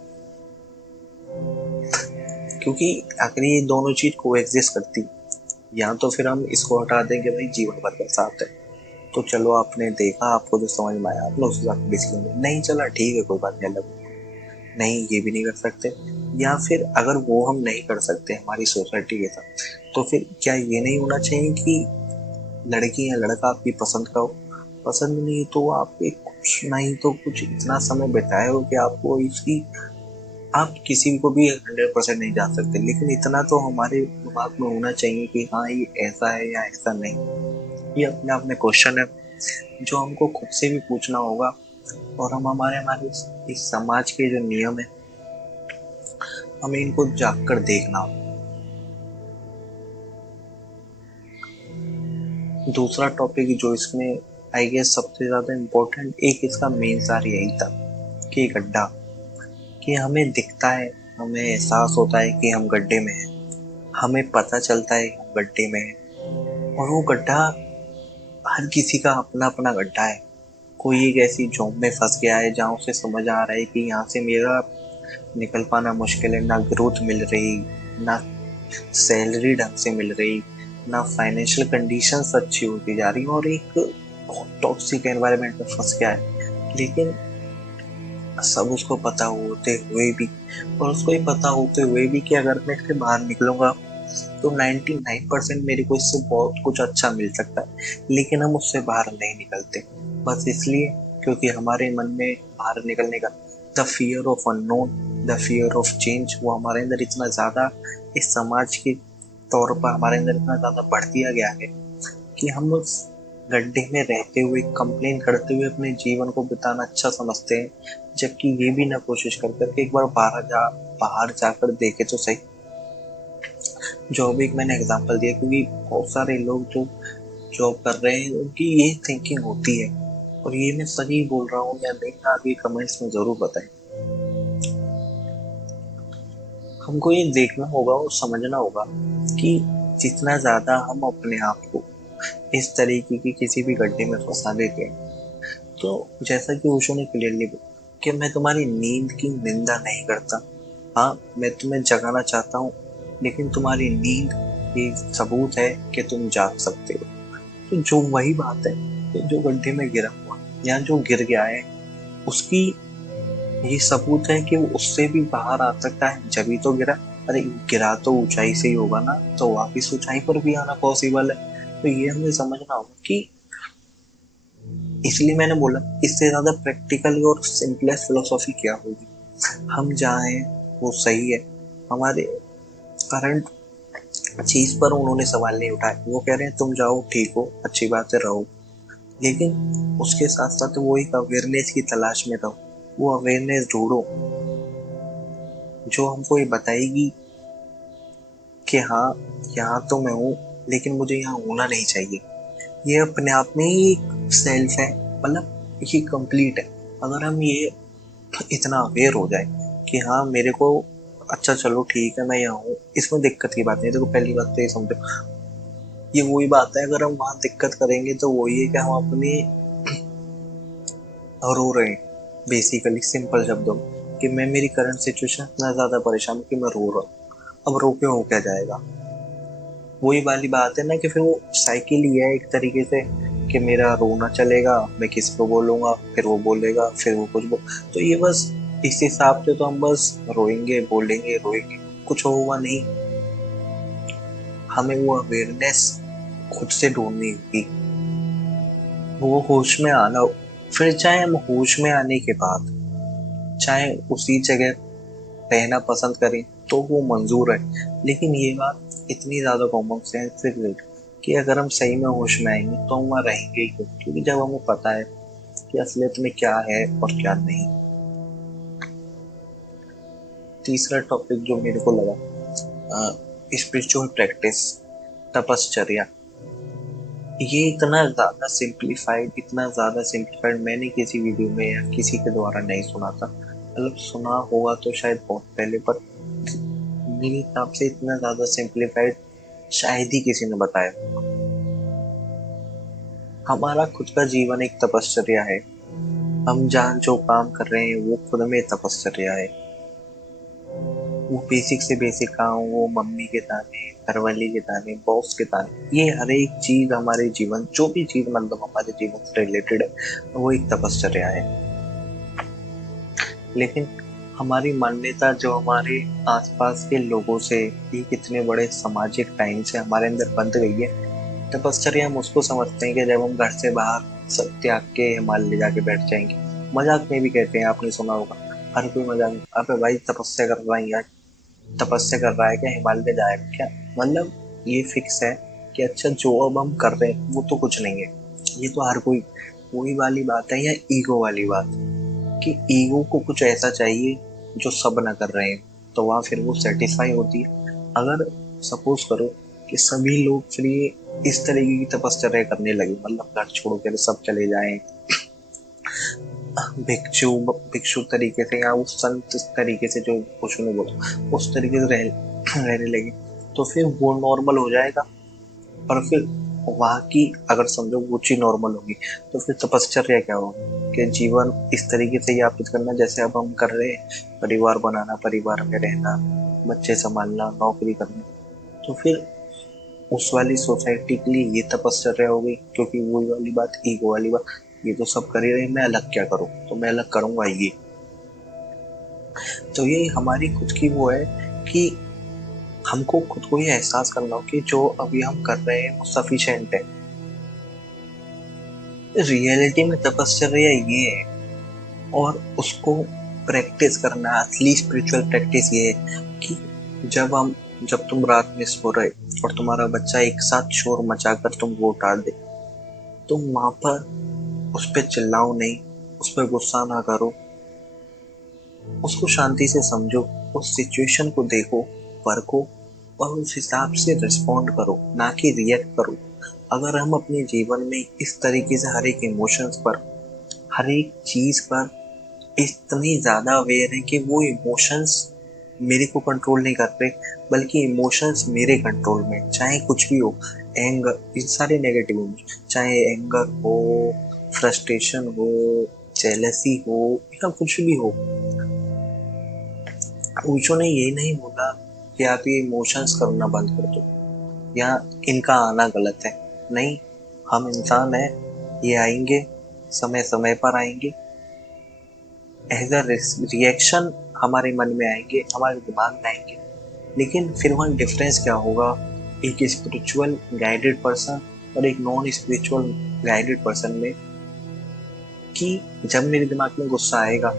क्योंकि अगर ये दोनों चीज को एग्जिस्ट करती, या तो फिर हम इसको हटा देंगे भाई जीवन भर का साथ है, तो चलो आपने देखा, आपको जो समझ में आया आपने उस हिसाब से नहीं चला ठीक है कोई बात नहीं, अलग नहीं ये भी नहीं कर सकते। या फिर अगर वो हम नहीं कर सकते हमारी सोसाइटी के साथ, तो फिर क्या ये नहीं होना चाहिए कि लड़की या लड़का आपकी पसंद का हो, पसंद नहीं तो आप एक कुछ नहीं तो कुछ इतना समय बिताए हो कि आपको इसकी, आप किसी को भी 100% नहीं जान सकते, लेकिन इतना तो हमारे दिमाग में होना चाहिए कि हाँ ये ऐसा है या ऐसा नहीं। ये अपने आप में क्वेश्चन है जो हमको खुद से भी पूछना होगा, और हम हमारे हमारे इस समाज के जो नियम है हमें इनको जाग कर देखना होगा। दूसरा टॉपिक जो इसमें आई गेस सबसे ज्यादा इम्पोर्टेंट, एक इसका मेन सार यही था कि गड्ढा, कि हमें दिखता है, हमें एहसास होता है कि हम गड्ढे में हैं, हमें पता चलता है हम गड्ढे में हैं, और वो गड्ढा हर किसी का अपना अपना गड्ढा है। कोई एक ऐसी जॉब में फंस गया है जहाँ उसे समझ आ रहा है कि यहाँ से मेरा निकल पाना मुश्किल है, ना ग्रोथ मिल रही, ना सैलरी ढंग से मिल रही, ना फाइनेंशियल कंडीशंस अच्छी होती जा रही, और एक टॉक्सिक एनवायरनमेंट में फंस गया है। लेकिन सब उसको पता होते हुए भी, और उसको ये पता होते हुए भी कि अगर मैं इससे बाहर निकलूंगा तो 99% मेरे को इससे बहुत कुछ अच्छा मिल सकता है, लेकिन हम उससे बाहर नहीं निकलते, बस इसलिए क्योंकि हमारे मन में बाहर निकलने का the fear of unknown, the fear of change, वो हमारे अंदर इतना ज्यादा इस समाज के तौर पर हमारे अंदर इतना ज्यादा बढ़ दिया गया है कि हम उस गड्ढे में रहते हुए, कंप्लेन करते हुए अपने जीवन को बिताना अच्छा समझते हैं, जबकि ये भी ना कोशिश करते कि एक बार बाहर जाकर देखे तो सही। जॉब एक मैंने एग्जांपल दिया क्योंकि बहुत सारे लोग जो जॉब कर रहे हैं उनकी ये थिंकिंग होती है, और ये मैं सही बोल रहा हूँ या नहीं आगे कमेंट्स में जरूर बताएं। हमको ये देखना होगा और समझना होगा कि जितना ज्यादा हम अपने आप को इस तरीके की किसी भी गड्ढे में फंसा देते हैं, तो जैसा कि ओशो ने क्लियरली बोला कि मैं तुम्हारी नींद की निंदा नहीं करता, हाँ मैं तुम्हें जगाना चाहता हूँ, लेकिन तुम्हारी नींद ये सबूत है कि तुम जाग सकते हो। तो जो वही बात है कि जो गड्ढे में गिरा हुआ या जो गिर गया है, उसकी ये सबूत है कि वो उससे भी बाहर आ सकता है, जब ही तो गिरा। अरे गिरा तो ऊंचाई से ही होगा ना, तो वापिस ऊंचाई पर भी आना पॉसिबल है। तो ये हमें समझना होगा कि, इसलिए मैंने बोला इससे ज्यादा प्रैक्टिकल और सिंपलेस्ट फिलोसॉफी क्या होगी। हम जहाँ हैं वो सही है, हमारे करंट चीज पर उन्होंने सवाल नहीं उठाया, वो कह रहे हैं तुम जाओ ठीक हो अच्छी बात है रहो, लेकिन उसके साथ साथ वो एक अवेयरनेस की तलाश में रहो, वो अवेयरनेस ढूंढो जो हमको ये बताएगी कि हाँ यहाँ तो मैं हूँ लेकिन मुझे यहाँ होना नहीं चाहिए। ये अपने आप में ही एक सेल्फ है, मतलब ये कंप्लीट है। अगर हम ये इतना अवेयर हो जाए कि हाँ मेरे को, अच्छा चलो ठीक है मैं यहाँ हूँ, इसमें दिक्कत की बात नहीं। देखो पहली बात तो ये समझो, ये वही बात है, अगर हम वहां दिक्कत करेंगे तो वही है कि हम अपनी रो रहे हैं बेसिकली, सिंपल शब्दों में कि मैं मेरी करंट सिचुएशन इतना ज्यादा परेशान हूँ कि मैं रो रहा हूँ। अब रो के हो क्या जाएगा? वही वाली बात है ना कि फिर वो साइकिल ही है एक तरीके से, कि मेरा रोना चलेगा, मैं किसी को बोलूंगा, फिर वो बोलेगा, फिर वो कुछ बोल, तो ये बस इस हिसाब से तो हम बस रोएंगे बोलेंगे रोएंगे, कुछ होगा नहीं। हमें वो अवेयरनेस खुद से ढूंढनी होगी, वो होश में आना हो। फिर चाहे हम होश में आने के बाद चाहे उसी जगह रहना पसंद करें तो वो मंजूर है, लेकिन ये बात इतनी ज्यादा कॉमन सेंस से कि अगर हम सही में होश में आएंगे तो हम वहाँ रहेंगे ही क्यों, क्योंकि जब हमें पता है कि असलियत में क्या है और क्या नहीं। तीसरा टॉपिक जो मेरे को लगा स्पिरिचुअल प्रैक्टिस, तपश्चर्या, ये इतना ज्यादा सिंप्लीफाइड मैंने किसी वीडियो में या किसी के द्वारा नहीं सुना था। मतलब सुना होगा तो शायद बहुत पहले, पर मेरे हिसाब से इतना ज्यादा सिंप्लीफाइड शायद ही किसी ने बताया। हमारा खुद का जीवन एक तपश्चर्या है। हम जहाँ जो काम कर रहे हैं वो खुद में तपश्चर्या है। वो बेसिक से बेसिक काम, वो मम्मी के ताने, घरवाली के ताने, बॉस के ताने, ये हर एक चीज हमारे जीवन, जो भी चीज मतलब हमारे जीवन से रिलेटेड है, वो एक तपश्चर्या है। लेकिन हमारी मान्यता जो हमारे आसपास के लोगों से, ये कितने बड़े सामाजिक टाइम से हमारे अंदर बंध गई है। तपश्चर्या हम उसको समझते हैं कि जब हम घर से बाहर सब त्याग के हिमालय जाके बैठ जाएंगे। मजाक में भी कहते हैं, आपने सुना होगा, हर कोई मजाक में, अबे भाई तपस्या कर रहा है यार, तपस्या कर रहा है क्या, हिमालय जाएगा क्या? मतलब ये फिक्स है कि अच्छा जो अब हम कर रहे हैं वो तो कुछ नहीं है। ये तो हर कोई, वही वाली बात है, या ईगो वाली बात, कि ईगो को कुछ ऐसा चाहिए जो सब ना कर रहे हैं, तो वहां फिर वो सेटिस्फाई होती है। अगर सपोज करो कि सभी लोग फिर ये इस तरीके की तपश्चर्या करने लगे, मतलब घर छोड़ कर सब चले जाएं, भिक्षु भिक्षु तरीके से या उस संत तरीके से, जो कुछ ने बोला उस तरीके से रहने लगे, तो फिर वो नॉर्मल हो जाएगा। और फिर वहां की अगर समझो वो चीज नॉर्मल होगी, तो फिर तपश्चर्या क्या होगी कि जीवन इस तरीके से यापित करना जैसे अब हम कर रहे हैं, परिवार बनाना, परिवार में रहना, बच्चे संभालना, नौकरी करना। तो फिर उस वाली सोसाइटी के लिए ये तपश्चर्या हो गई, क्योंकि वही वाली बात, ईगो वाली बात, ये तो सब कर ही रहे, मैं अलग क्या करूं, तो मैं अलग करूंगा ये। तो ये हमारी खुद की वो है कि हमको खुद को ये एहसास करना हो कि जो अभी हम कर रहे हैं वो सफिशिएंट है। रियलिटी में तपश्चर्या ये है, और उसको प्रैक्टिस करना, असली स्पिरिचुअल प्रैक्टिस ये है कि जब तुम रात में सो रहे और तुम्हारा बच्चा एक साथ शोर मचाकर तुमको उठा दे, तुम वहां पर उस पर चिल्लाओ नहीं, उस पर गुस्सा ना करो, उसको शांति से समझो, उस सिचुएशन को देखो, परखो, और उस हिसाब से रिस्पॉन्ड करो, ना कि रिएक्ट करो। अगर हम अपने जीवन में इस तरीके से हर एक इमोशंस पर, हर एक चीज पर इतनी ज्यादा अवेयर है कि वो इमोशंस मेरे को कंट्रोल नहीं कर रहे, बल्कि इमोशंस मेरे कंट्रोल में, चाहे कुछ भी हो, एंगर, ये सारे नेगेटिव इमोशन, चाहे एंगर हो, फ्रस्ट्रेशन हो, जेलसी हो, या कुछ भी हो। ओशो ने ये नहीं बोला कि आप ये इमोशंस करना बंद कर दो या इनका आना गलत है। नहीं, हम इंसान हैं, ये आएंगे, समय समय पर आएंगे, एज अ रिएक्शन हमारे मन में आएंगे, हमारे दिमाग में आएंगे। लेकिन फिर वहाँ डिफरेंस क्या होगा एक स्पिरिचुअल गाइडेड पर्सन और एक नॉन स्पिरिचुअल गाइडेड पर्सन में, कि जब मेरे दिमाग में गुस्सा आएगा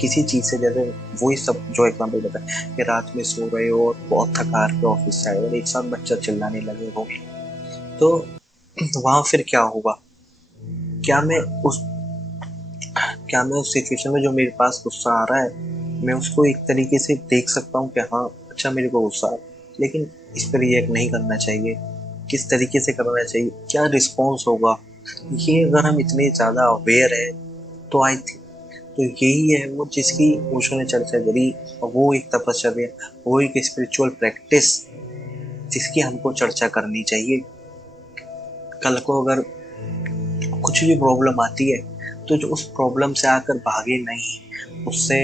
किसी चीज से, जैसे वही सब जो एग्जाम्पल बताया कि रात में सो रहे हो और बहुत थका के ऑफिस से आए और एक साथ बच्चा चिल्लाने लगे हो, तो वहां फिर क्या होगा? क्या मैं उस क्या मैं उस सिचुएशन में जो मेरे पास गुस्सा आ रहा है, मैं उसको एक तरीके से देख सकता हूँ कि हाँ अच्छा मेरे को गुस्सा है, लेकिन इस पर रिएक्ट नहीं करना चाहिए, किस तरीके से करना चाहिए, क्या रिस्पॉन्स होगा? ये अगर हम इतने ज्यादा अवेयर है, तो आई थिंक, तो यही है वो जिसकी ओशो ने चर्चा करी, और वो एक तपस्या, वो एक स्पिरिचुअल प्रैक्टिस जिसकी हमको चर्चा करनी चाहिए। कल को अगर कुछ भी प्रॉब्लम आती है, तो जो उस प्रॉब्लम से आकर भागे नहीं, उससे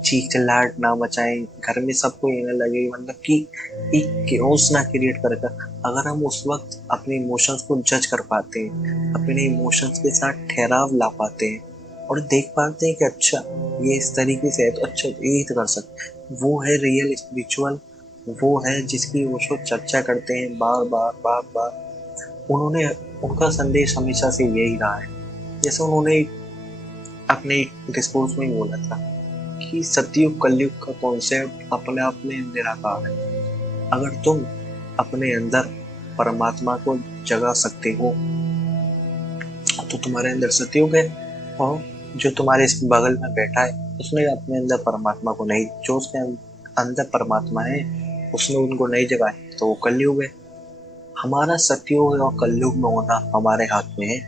चीख चिल्लाहट ना मचाएं, घर में सबको ये ना लगे मतलब कि एक केओस ना क्रिएट कर। अगर हम उस वक्त अपने इमोशंस को जज कर पाते हैं, अपने इमोशंस के साथ ठहराव ला पाते हैं, और देख पाते हैं कि अच्छा ये इस तरीके से है, तो अच्छा यही तो कर सकते, वो है रियल स्पिरिचुअल, वो है जिसकी वो चर्चा करते हैं बार बार बार बार। उन्होंने, उनका संदेश हमेशा से यही रहा है। जैसे उन्होंने अपने डिस्कोर्स में ही बोला था कि सतयुग कलयुग का कॉन्सेप्ट अपने आप में निराकार है। अगर तुम अपने अंदर परमात्मा को जगा सकते हो, तो तुम्हारे अंदर सतयुग है, और जो तुम्हारे इस बगल में बैठा है उसने अपने अंदर परमात्मा को नहीं, जो उसके अंदर परमात्मा है उसने उनको नहीं जगाया, तो वो कलयुग है। हमारा सतयुग और कलयुग में होना हमारे हाथ में है।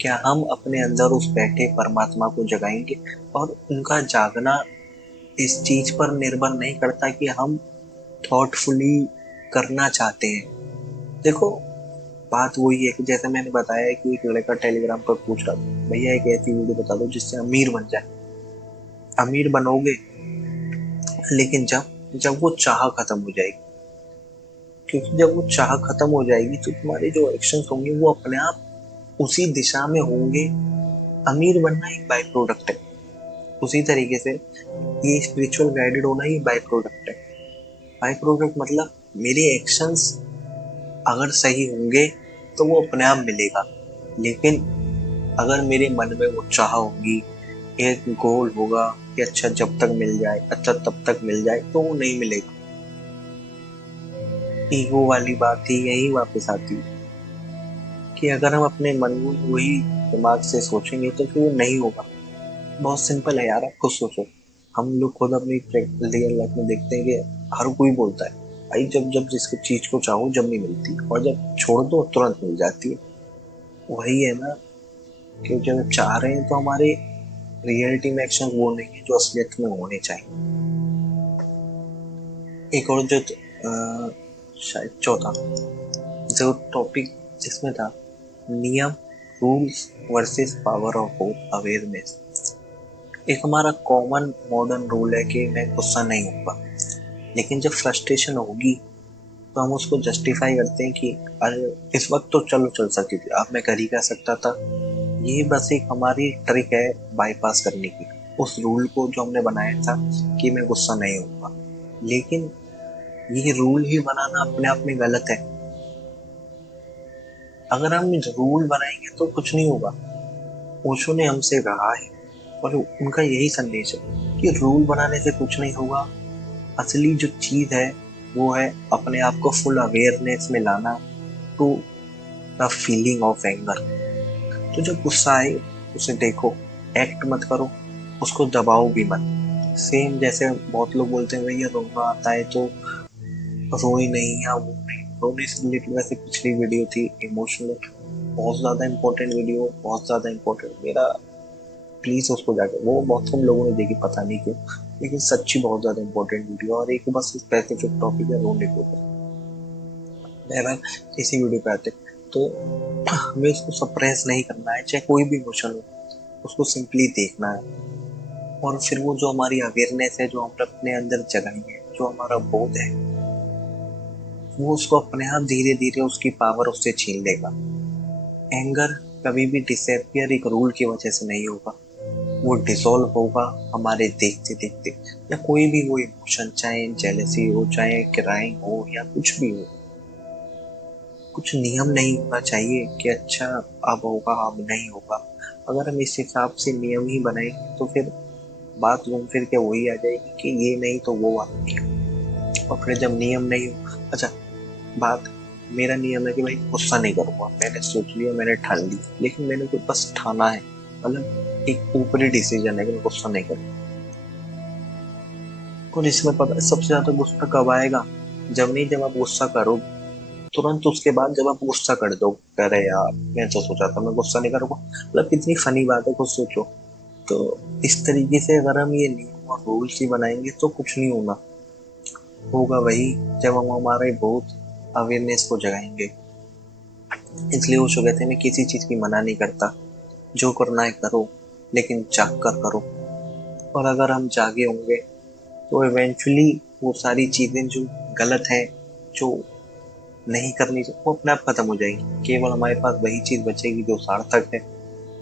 क्या हम अपने अंदर उस बैठे परमात्मा को जगाएंगे? और उनका जागना इस चीज पर निर्भर नहीं करता कि हम थॉटफुली करना चाहते हैं। देखो, बात वही है कि जैसे मैंने बताया कि एक लड़का टेलीग्राम पर पूछ रहा था, भैया एक ऐसी वीडियो बता दो जिससे अमीर बन जाए। अमीर बनोगे, लेकिन जब जब वो चाह खत्म हो जाएगी। क्योंकि जब वो चाह खत्म हो जाएगी तो तुम्हारे जो एक्शंस होंगे वो अपने आप उसी दिशा में होंगे। अमीर बनना एक बाई प्रोडक्ट है। उसी तरीके से ये स्पिरिचुअल गाइडेड होना ही बाई प्रोडक्ट है। बाई प्रोडक्ट मतलब मेरे एक्शंस अगर सही होंगे तो वो अपने आप मिलेगा। लेकिन अगर मेरे मन में वो चाह होगी, एक गोल होगा कि अच्छा जब तक मिल जाए, अच्छा तब तक मिल जाए, तो वो नहीं मिलेगा। ईगो वाली बात ही यही वापस आती है कि अगर हम अपने मन में वही दिमाग से सोचेंगे तो फिर वो नहीं होगा। बहुत सिंपल है यार, आप खुद सोचो। हम लोग खुद अपनी रियल लाइफ में देखते हैं कि हर कोई बोलता है भाई जब जब जिसकी चीज को चाहो जब नहीं मिलती, और जब छोड़ दो तुरंत मिल जाती है। वही है ना, कि जब चाह रहे हैं तो हमारे रियलिटी में एक्शन वो नहीं है जो असलियत में होने चाहिए। एक और जो शायद चौथा जो टॉपिक जिसमें था, नियम, rules versus power of awareness. एक हमारा कॉमन मॉडर्न रूल है कि मैं गुस्सा नहीं होगा, लेकिन जब फ्रस्ट्रेशन होगी तो हम उसको जस्टिफाई करते हैं कि अरे इस वक्त तो चलो चल सकती थी, अब मैं कर ही क्या सकता था। ये बस एक हमारी ट्रिक है बाईपास करने की, उस रूल को जो हमने बनाया था कि मैं गुस्सा नहीं होगा। लेकिन ये रूल ही बनाना अपने आप में गलत है। अगर हम रूल बनाएंगे तो कुछ नहीं होगा। ओशो ने हमसे कहा है और उनका यही संदेश है कि रूल बनाने से कुछ नहीं होगा। असली जो चीज है वो है अपने आप को फुल अवेयरनेस में लाना to the feeling of anger. तो जब गुस्सा आए उसे देखो, एक्ट मत करो, उसको दबाओ भी मत। सेम जैसे बहुत लोग बोलते हैं भैया रोना आता है तो रोई नहीं या वो नहीं। रोने से रिलेटेड वैसे पिछली वीडियो थी इमोशनल, बहुत ज्यादा इंपॉर्टेंट वीडियो, बहुत ज्यादा इंपॉर्टेंट। मेरा प्लीज उसको जाके, वो बहुत कम लोगों ने देखी पता नहीं क्यों, लेकिन सच्ची बहुत ज्यादा इंपॉर्टेंट वीडियो। और एक बस स्पेसिफिक टॉपिक है रोने के ऊपर। बहरहाल इसी वीडियो पे आते तो हमें उसको सप्रेस नहीं करना है, चाहे कोई भी इमोशन हो, उसको सिंपली देखना है। और फिर वो जो हमारी अवेयरनेस है, जो हम अपने अंदर जगाएंगे, जो हमारा बोध है, वो उसको अपने आप धीरे धीरे उसकी पावर उससे छीन लेगा। एंगर कभी भी डिसअपियर एक रूल की वजह से नहीं होगा, वो डिसॉल्व होगा हमारे देखते देखते। या कोई भी वो इमोशन, चाहे जेलसी हो, चाहे क्राइम हो, या कुछ भी हो, कुछ नियम नहीं होना चाहिए कि अच्छा अब होगा अब नहीं होगा। अगर हम इस हिसाब से नियम ही बनाएंगे तो फिर बात घूम फिर के वही आ जाएगी कि ये नहीं तो वो बात नहीं। और फिर जब नियम नहीं हो, अच्छा बात, मेरा नियम है कि भाई गुस्सा नहीं करूंगा, मैंने सोच लिया, मैंने ठान लिया, लेकिन मैंने को बस ठाना है, मतलब एक ऊपरी डिसीजन है कि मैं गुस्सा नहीं करूंगा। और इसमें पता है सबसे ज्यादा गुस्सा कब आएगा? जब नहीं, जब आप गुस्सा करो तुरंत उसके बाद जब आप गुस्सा कर दो, अरे यार मैं तो सोचा था मैं गुस्सा नहीं करूंगा, मतलब कितनी फनी बात है, खुद सोचो। तो इस तरीके से अगर हम ये नियम और रूल्स ही बनाएंगे तो कुछ नहीं होना। होगा वही जब हम हमारे बहुत अवेयरनेस को जगाएंगे। इसलिए वो जो कहते हैं मैं किसी चीज की मना नहीं करता, जो करना है करो, लेकिन जाग कर करो। और अगर हम जागे होंगे तो इवेंचुअली वो सारी चीजें जो गलत है, जो नहीं करनी चाहिए, वो अपने आप खत्म हो जाएगी। केवल हमारे पास वही चीज बचेगी जो सार्थक है,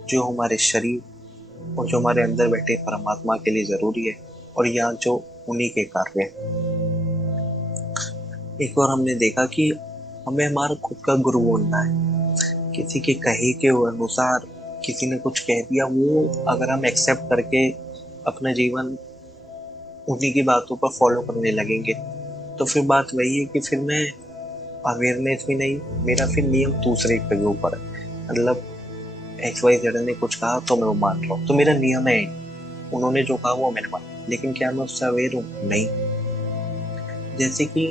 जो हमारे शरीर और जो हमारे अंदर बैठे परमात्मा के लिए जरूरी है, और यहाँ जो उन्हीं के कार्य है। एक और हमने देखा कि हमें हमारा खुद का गुरु बनना है। किसी के कहे के अनुसार किसी ने कुछ कह दिया, वो अगर हम एक्सेप्ट करके अपना जीवन उन्हीं की बातों पर फॉलो करने लगेंगे तो फिर बात वही है कि फिर मैं अवेयरनेस भी नहीं, मेरा फिर नियम दूसरे के ऊपर है। मतलब एक्स वाई जेड ने कुछ कहा तो मैं वो मान रहा हूँ, तो मेरा नियम है, उन्होंने जो कहा वो मैंने माना, लेकिन क्या मैं उससे अवेयर हूँ? नहीं। जैसे कि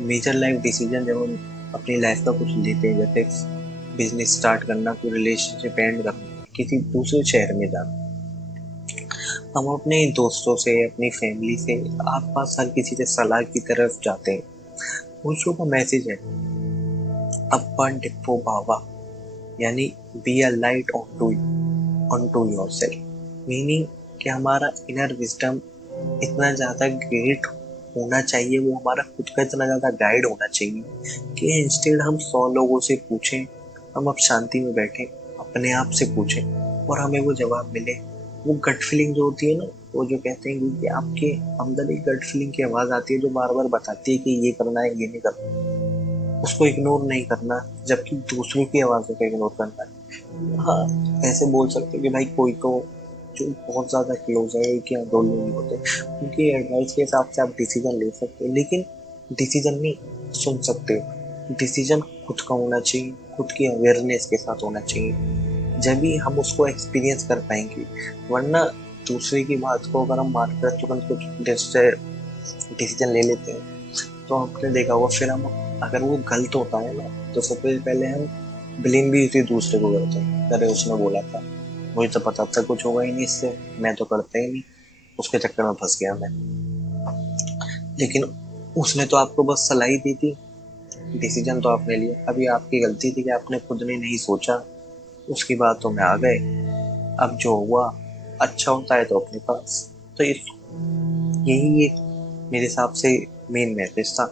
मेजर लाइफ डिसीजन जब हम अपनी लाइफ का कुछ लेते हैं, जैसे बिजनेस स्टार्ट करना, कोई रिलेशनशिप एंड करना, किसी दूसरे शहर में जाना, हम अपने दोस्तों से, अपनी फैमिली से, आसपास हर किसी से सलाह की तरफ जाते हैं। उस शो का मैसेज है अपन डिपो बाबा, यानी be a light on to yourself. Meaning कि हमारा इनर विजडम इतना ज्यादा ग्रेट होना चाहिए, वो हमारा खुद का इतना ज्यादा गाइड होना चाहिए कि इंस्टेड हम 100 लोगों से पूछें, हम अब शांति में बैठे अपने आप से पूछें और हमें वो जवाब मिले। वो गट फीलिंग जो होती है ना, वो जो कहते हैं कि आपके अंदर एक गट फीलिंग की आवाज आती है जो बार बार बताती है कि ये करना है, ये नहीं करना, उसको इग्नोर नहीं करना, जबकि दूसरों की आवाजों को इग्नोर करना है। हाँ, ऐसे बोल सकते हैं कि भाई कोई तो जो बहुत ज्यादा क्लोज है, एक या 2 लोग होते हैं, उनकी एडवाइस के हिसाब से आप डिसीजन ले सकते हो, लेकिन डिसीजन नहीं सुन सकते हो। डिसीजन खुद का होना चाहिए, खुद की अवेयरनेस के साथ होना चाहिए, जब भी हम उसको एक्सपीरियंस कर पाएंगे। वरना दूसरे की बात को अगर हम मानकर तुरंत कुछ डिसीजन ले लेते हैं, तो आपने देखा होगा फिर हम, अगर वो गलत होता है ना, तो सबसे पहले हम ब्लेम भी उसी दूसरे को करते हैं, अरे उसने बोला था, मुझे तो पता था कुछ होगा ही नहीं इससे, मैं तो करता ही नहीं, उसके चक्कर में फंस गया मैं। लेकिन उसने तो आपको बस सलाह ही दी थी, डिसीजन तो आपने लिया, अभी आपकी गलती थी कि आपने खुद ने नहीं सोचा, उसकी बातों में आ गए। अब जो हुआ अच्छा होता है तो अपने पास। तो यही एक मेरे हिसाब से मेन मैसेज था।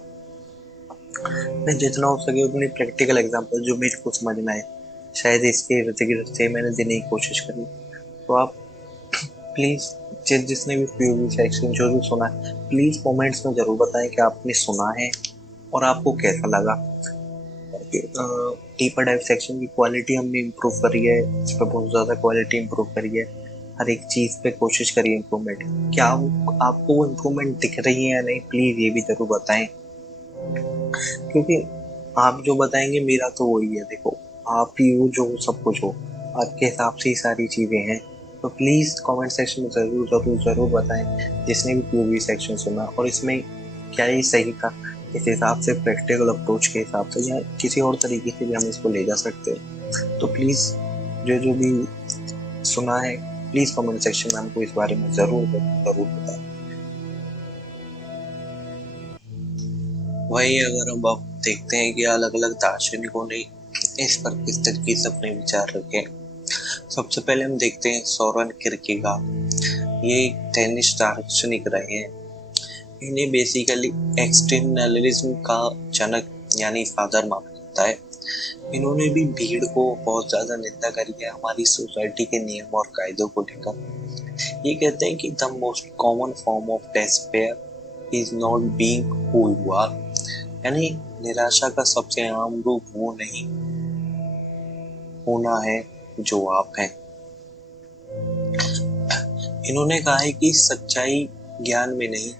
मैं जितना हो सके उतनी प्रैक्टिकल एग्जांपल जो मेरे को समझ में आए, शायद इसके इर्द गिर्द से मैंने देने की कोशिश करी। तो आप प्लीज, जिसने भी पीओवी सेक्शन जो भी सुना है, प्लीज कमेंट्स में जरूर बताएं कि आपने सुना है और आपको कैसा लगा। डीपर डाइव सेक्शन की क्वालिटी हमने इम्प्रूव करी है, इस पर बहुत ज़्यादा क्वालिटी इम्प्रूव करी है, हर एक चीज़ पे कोशिश करी है इम्प्रूवमेंट। क्या आपको वो इम्प्रूवमेंट दिख रही है या नहीं, प्लीज़ ये भी जरूर बताएं, क्योंकि आप जो बताएंगे मेरा तो वही है। देखो, आप ही हो जो सब कुछ हो, आपके हिसाब से ही सारी चीज़ें हैं। तो प्लीज़ कमेंट सेक्शन में ज़रूर ज़रूर ज़रूर बताएं, जिसने भी पीओवी सेक्शन सुना और इसमें क्या ये सही था, इस हिसाब से प्रैक्टिकल अप्रोच के हिसाब से या किसी और तरीके से भी हम इसको ले जा सकते हैं। तो प्लीज़ जो जो भी सुना है, प्लीज़ कमेंट सेक्शन में हमको इस बारे में ज़रूर ज़रूर बताएं। वही अगर हम अब देखते हैं कि अलग अलग दार्शनिकों ने इस पर किस तरीके से अपने विचार रखे। सबसे पहले हम देखते हैं सोरेन किरकेगार्ड। ये एक डेनिश दार्शनिक रहे हैं। इन्हें बेसिकली एक्सटर्नलिज्म का जनक यानी फादर माना जाता है। इन्होंने भी भीड़ को बहुत ज्यादा निंदा करी है, हमारी सोसाइटी के नियम और कायदों को लेकर। ये कहते हैं कि the most common form of despair is not being who you are, यानी निराशा का सबसे आम रूप वो नहीं होना है जो आप हैं। इन्होंने कहा है कि सच्चाई ज्ञान में नहीं,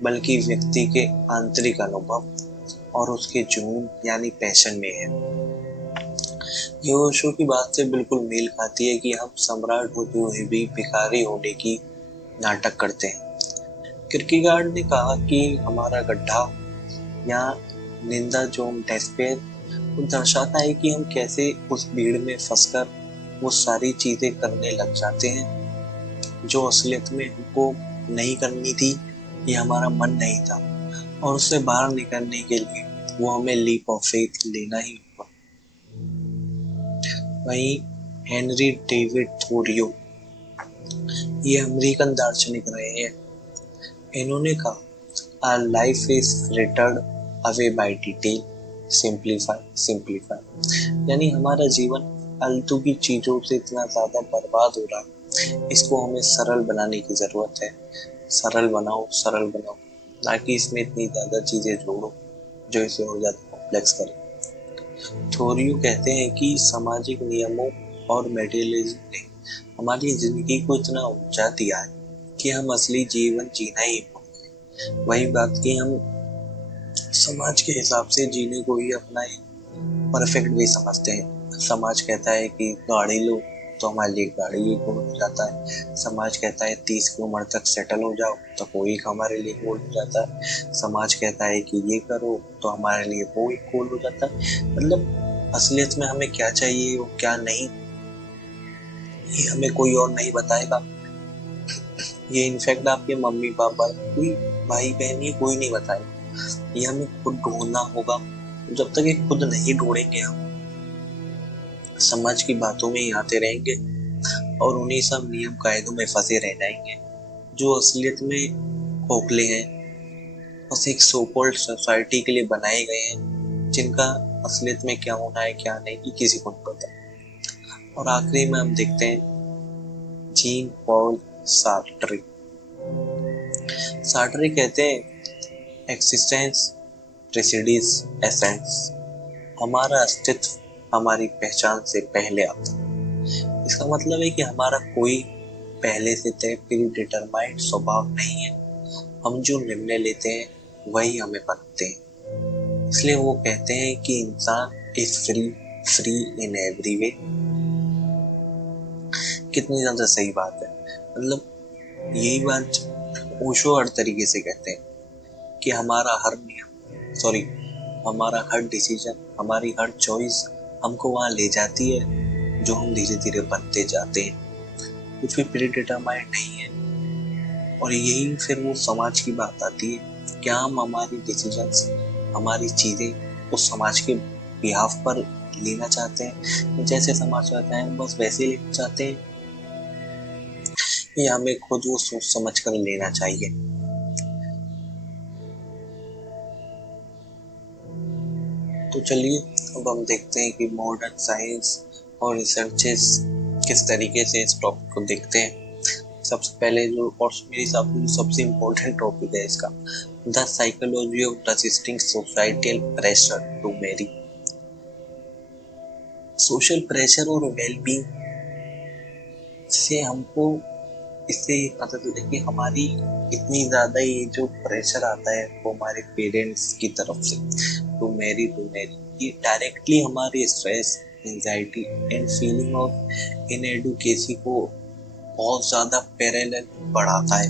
बल्कि व्यक्ति के आंतरिक अनुभव और उसके जुनून यानी पैशन में है। ये ओशो की बात से बिल्कुल मेल खाती है कि हम सम्राट होते हुए भी भिखारी होने की नाटक करते हैं। किरकेगार्ड ने कहा कि हमारा गड्ढा या निंदा जो डेस्पेयर वो दर्शाता है कि हम कैसे उस भीड़ में फंसकर वो सारी चीजें करने लग जाते हैं जो असलियत में हमको नहीं करनी थी, ये हमारा मन नहीं था, और उससे बाहर निकलने के लिए वो हमें लीप ऑफ फेथ लेना ही होगा। वहीं हेनरी डेविड थोरियो, ये अमेरिकन दार्शनिक रहे हैं। इन्होंने कहा our life is frittered away by detail, simplify, यानी हमारा जीवन फालतू की चीजों से इतना ज्यादा बर्बाद हो रहा है, इसको हमें सरल बनाने की जरूरत है। सरल बनाओ, सरल बनाओ, ना कि इसमें इतनी ज्यादा चीजें जोड़ो जो इसे और ज्यादा कॉम्प्लेक्स करे। थोरियो कहते हैं कि सामाजिक नियमों और मटेरियलिज्म ने हमारी जिंदगी को इतना उलझा दिया है कि हम असली जीवन जीना ही भूल गए। वही बात कि हम समाज के हिसाब से जीने को ही अपना परफेक्ट वे समझते हैं। समाज कहता है कि गाड़ी लो तो हमारे लिए गाड़ी एक गोल हो जाता है। समाज कहता है 30 की उम्र तक सेटल हो जाओ, तो वो एक हमारे लिए गोल हो जाता है। समाज कहता है कि ये करो, तो हमारे लिए वो एक गोल हो जाता है। मतलब असलियत में हमें क्या चाहिए और क्या नहीं, ये हमें कोई और नहीं बताएगा। ये इनफैक्ट आपके मम्मी पापा, कोई भाई बहन, ये कोई नहीं बताएगा। ये हमें खुद ढूंढना होगा। जब तक ये खुद नहीं ढूंढेंगे, हम समाज की बातों में ही आते रहेंगे और उन्हीं सब नियम कायदों में फंसे रह जाएंगे जो असलियत में खोखले हैं, बस एक सो कॉल्ड सोसाइटी के लिए बनाए गए हैं, जिनका असलियत में क्या होना है क्या नहीं, ये किसी को नहीं पता। और आखिरी में हम देखते हैं जीन पॉल सार्ट्रे। सार्ट्रे कहते हैं एक्सिस्टेंस प्रेसिडीज एसेंस, हमारा अस्तित्व हमारी पहचान से पहले आता है। इसका मतलब है कि हमारा कोई पहले से तय प्री डिटरमाइंड स्वभाव नहीं है। हम जो निर्णय लेते हैं वही हमें बनते हैं। इसलिए वो कहते हैं कि इंसान is free in every way. कितनी ज्यादा सही बात है। मतलब यही बात ओशो हर तरीके से कहते हैं कि हमारा हर नियम, सॉरी, हमारा हर डिसीजन, हमारी हर चॉइस हमको वहां ले जाती है जो हम धीरे धीरे बनते जाते हैं। कुछ भी प्री डिटरमाइंड नहीं है। और यही फिर वो समाज की बात आती है, क्या हम हमारी डिसीजंस, हमारी चीजें उस समाज के बिहाफ पर लेना चाहते हैं, जैसे समाज चाहता है हम बस वैसे लेना चाहते हैं, या हमें खुद वो सोच समझ कर लेना चाहिए। तो चलिए अब हम देखते हैं कि मॉडर्न साइंस और रिसर्चेस किस तरीके से इस टॉपिक को देखते हैं। सबसे पहले जो, और मेरे हिसाब से जो सबसे इम्पोर्टेंट टॉपिक है इसका, the psychology of resisting societal pressure to marry. Social pressure और वेलबींग से हमको इससे पता चलता है कि हमारी इतनी ज्यादा ये जो प्रेशर आता है वो हमारे पेरेंट्स की तरफ से टू मैरी, ये डायरेक्टली हमारे stress, anxiety and feeling of inadequacy को बहुत ज्यादा पैरेलल बढ़ाता है।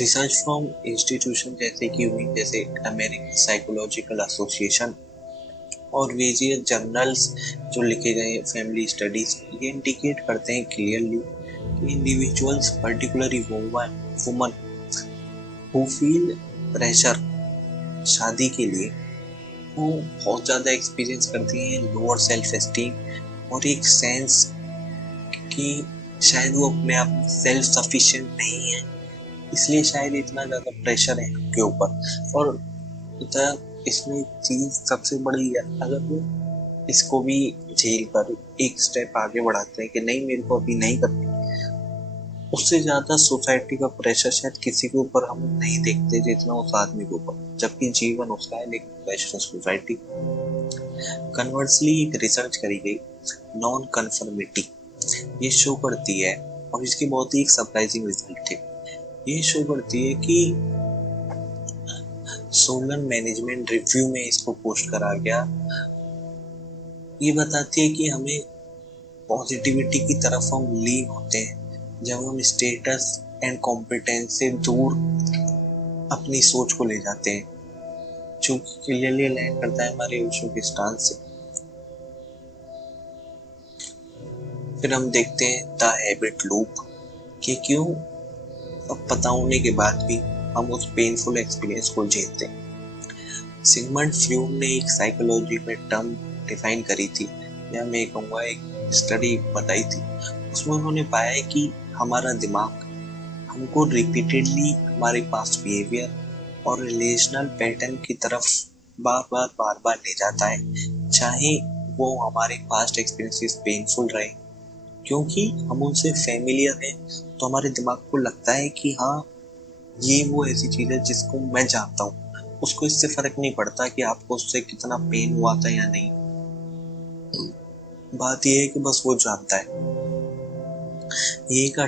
रिसर्च फ्रॉम इंस्टीट्यूशन जैसे कि हुई, जैसे अमेरिकन साइकोलॉजिकल एसोसिएशन और वेरियस जर्नल्स जो लिखे गए फैमिली स्टडीज, ये इंडिकेट करते हैं क्लियरली कि individuals, particularly woman who feel pressure शादी के लिए, वो बहुत ज्यादा एक्सपीरियंस करती हैं लोअर सेल्फ एस्टीम और एक सेंस कि शायद वो अपने आप में सेल्फ सफिशिएंट नहीं है, इसलिए शायद इतना ज्यादा प्रेशर है उनके ऊपर। और इसमें चीज सबसे बड़ी है, अगर वो इसको भी झेल कर एक स्टेप आगे बढ़ाते हैं कि नहीं मेरे को अभी नहीं करनी, उससे ज्यादा सोसाइटी का प्रेशर शायद किसी के ऊपर हम नहीं देखते जितना उस आदमी के ऊपर, जबकि जीवन उसका है लेकिन प्रेशर सोसाइटी। कन्वर्सली एक रिसर्च करी गई नॉन कन्फर्मिटी, ये शो करती है, और इसके बहुत ही एक सरप्राइजिंग रिजल्ट थे। ये शो करती है कि सोलन मैनेजमेंट रिव्यू में इसको पोस्ट करा गया, ये बताती है कि हमें पॉजिटिविटी की तरफ हम लीन होते हैं जब हम स्टेटस एंड कॉम्पिटेंस से दूर अपनी सोच को ले जाते हैं, जो क्लियरली अलाइन करता है हमारे ओशो के स्टांस से। फिर हम देखते हैं द हैबिट लूप, कि क्यों अब पता होने के बाद भी हम उस पेनफुल एक्सपीरियंस को झेलते हैं। सिगमंड फ्रूम ने एक साइकोलॉजी में टर्म डिफाइन करी थी, या मैं कहूँगा एक स्टडी बताई थी। उसमें उन्होंने पाया है कि हमारा दिमाग हमको रिपीटेडली हमारे पास्ट बिहेवियर और रिलेशनल पैटर्न की तरफ बार बार ले जाता है, चाहे वो हमारे पास्ट एक्सपीरियंसेस पेनफुल रहे, क्योंकि हम उनसे फैमिलियर हैं। तो हमारे दिमाग को लगता है कि हाँ ये वो ऐसी चीज है जिसको मैं जानता हूँ, उसको इससे फर्क नहीं पड़ता कि आपको उससे कितना पेन हुआ था या नहीं। बात ये है कि बस वो जानता है। ये एक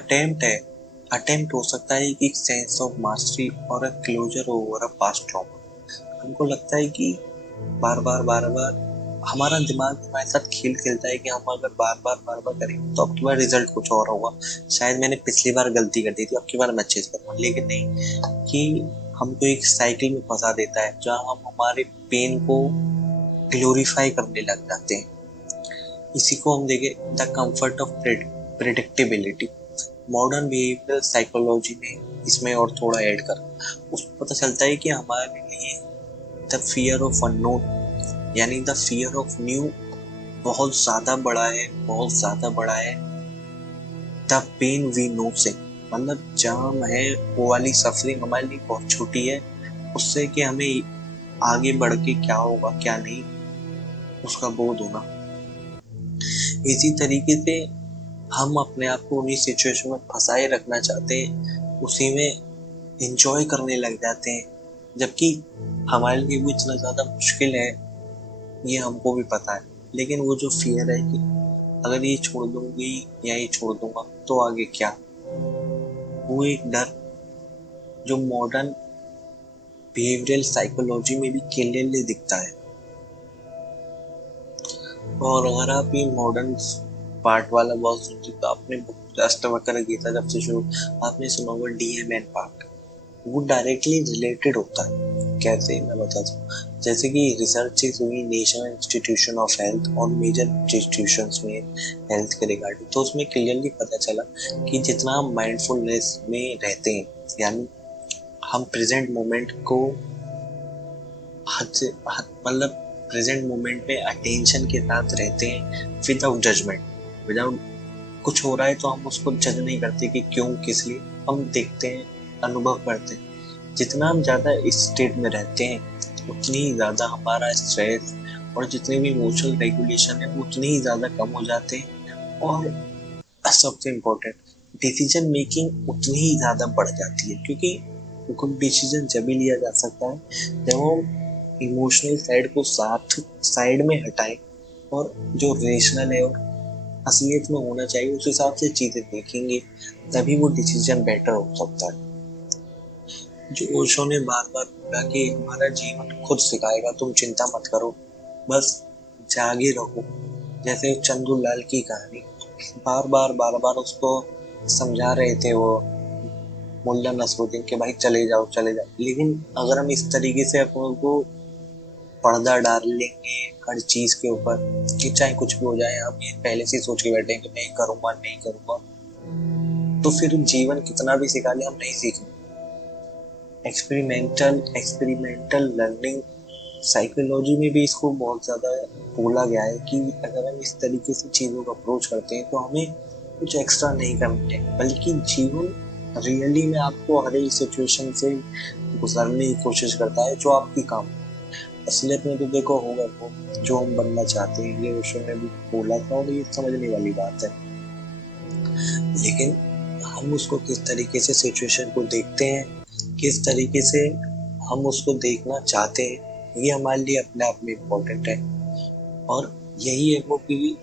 अटेम्प्ट हो सकता है कि सेंस ऑफ मास्टरी और closure over a past trauma. हमको लगता है कि बार बार हमारा दिमाग हमारे साथ खेल खेलता है कि हम अगर बार बार करेंगे तो अब की बार रिजल्ट कुछ और होगा, शायद मैंने पिछली बार गलती कर दी थी, अब की बार मैं अच्छे से करूंगा। लेकिन नहीं, कि हमको एक साइकिल में फंसा देता है जहाँ हम हमारे पेन को ग्लोरीफाई करने लग जाते हैं। इसी को हम देखें the comfort of predictability. Modern behavioural psychology में इसमें और थोड़ा ऐड कर उसको पता चलता है कि हमारे लिए द फियर ऑफ अननोन, यानी द फियर ऑफ न्यू बहुत ज्यादा बड़ा है, बहुत ज्यादा बड़ा है द पेन वी नो से। मतलब जहाँ है वो वाली सफरिंग हमारे लिए बहुत छोटी है, उससे कि हमें आगे बढ़ के क्या होगा क्या नहीं उसका बोध होना। इसी तरीके से हम अपने आप को उन्हीं सिचुएशन में फंसाए रखना चाहते हैं, उसी में एंजॉय करने लग जाते हैं, जबकि हमारे लिए वो इतना ज्यादा मुश्किल है ये हमको भी पता है। लेकिन वो जो फियर है कि अगर ये छोड़ दूंगी या ये छोड़ दूंगा तो आगे क्या, वो एक डर जो मॉडर्न बिहेवियरल साइकोलॉजी में भी क्लियरली दिखता है। और अगर आप ये मॉडर्न पार्ट वाला बहुत सुनते तो आपने अष्टवक्र गीता जब से शुरू आपने सुना होगा DMN पार्ट, वो डायरेक्टली रिलेटेड होता है। कैसे मैं बताता हूँ, जैसे कि रिसर्चेस हुई नेशनल इंस्टीट्यूशन ऑफ हेल्थ और मेजर इंस्टीट्यूशंस में हेल्थ के रिगार्डिंग, तो उसमें क्लियरली पता चला कि जितना हम माइंडफुलनेस में रहते हैं, यानी हम प्रेजेंट मोमेंट को हद से मतलब प्रेजेंट मोमेंट में अटेंशन के साथ रहते हैं विदाउट जजमेंट, विदाउट कुछ हो रहा है तो हम उसको जज नहीं करते कि क्यों किस लिए, हम देखते हैं अनुभव करते हैं। जितना हम ज़्यादा इस स्टेट में रहते हैं उतनी ही ज़्यादा हमारा स्ट्रेस और जितने भी इमोशनल रेगुलेशन है उतनी ही ज़्यादा कम हो जाते हैं, और सबसे इम्पोर्टेंट डिसीजन मेकिंग उतनी ही ज़्यादा बढ़ जाती है, क्योंकि गुड डिसीजन जब भी लिया जा सकता है जब हम इमोशनल साइड को साथ साइड में हटाएं और जो रेशनल है और असलियत में होना चाहिए उस हिसाब से चीजें देखेंगे, तभी वो डिसीजन बेटर हो सकता है। जो ओशो ने बार बार बोला कि हमारा जीवन खुद सिखाएगा, तुम चिंता मत करो, बस जागे रहो। जैसे चंदूलाल की कहानी, बार बार उसको समझा रहे थे वो मुल्ला नसरुद्दीन के भाई चले जाओ चले जाओ, लेकिन अगर हम इस तरीके से अपन को पर्दा डाल लेंगे हर चीज के ऊपर कि चाहे कुछ भी हो जाए, हम ये पहले से सोच के बैठे कि नहीं करूंगा नहीं करूंगा, तो फिर जीवन कितना भी सिखा ले हम नहीं सीखेंगे। एक्सपेरिमेंटल लर्निंग साइकोलॉजी में भी इसको बहुत ज्यादा बोला गया है कि अगर हम इस तरीके से चीजों को अप्रोच करते हैं तो हमें कुछ एक्स्ट्रा नहीं करना है, बल्कि जीवन रियली में आपको हर एक सिचुएशन से गुजरने की कोशिश करता है जो आपकी काम। असलियत में तो देखो होगा वो जो हम बनना चाहते हैं, ये विषय में भी बोला था और ये समझने वाली बात है। लेकिन हम उसको किस तरीके से सिचुएशन को देखते हैं, किस तरीके से हम उसको देखना चाहते हैं, ये हमारे लिए अपने आप में इम्पोर्टेंट है। और यही है वो कि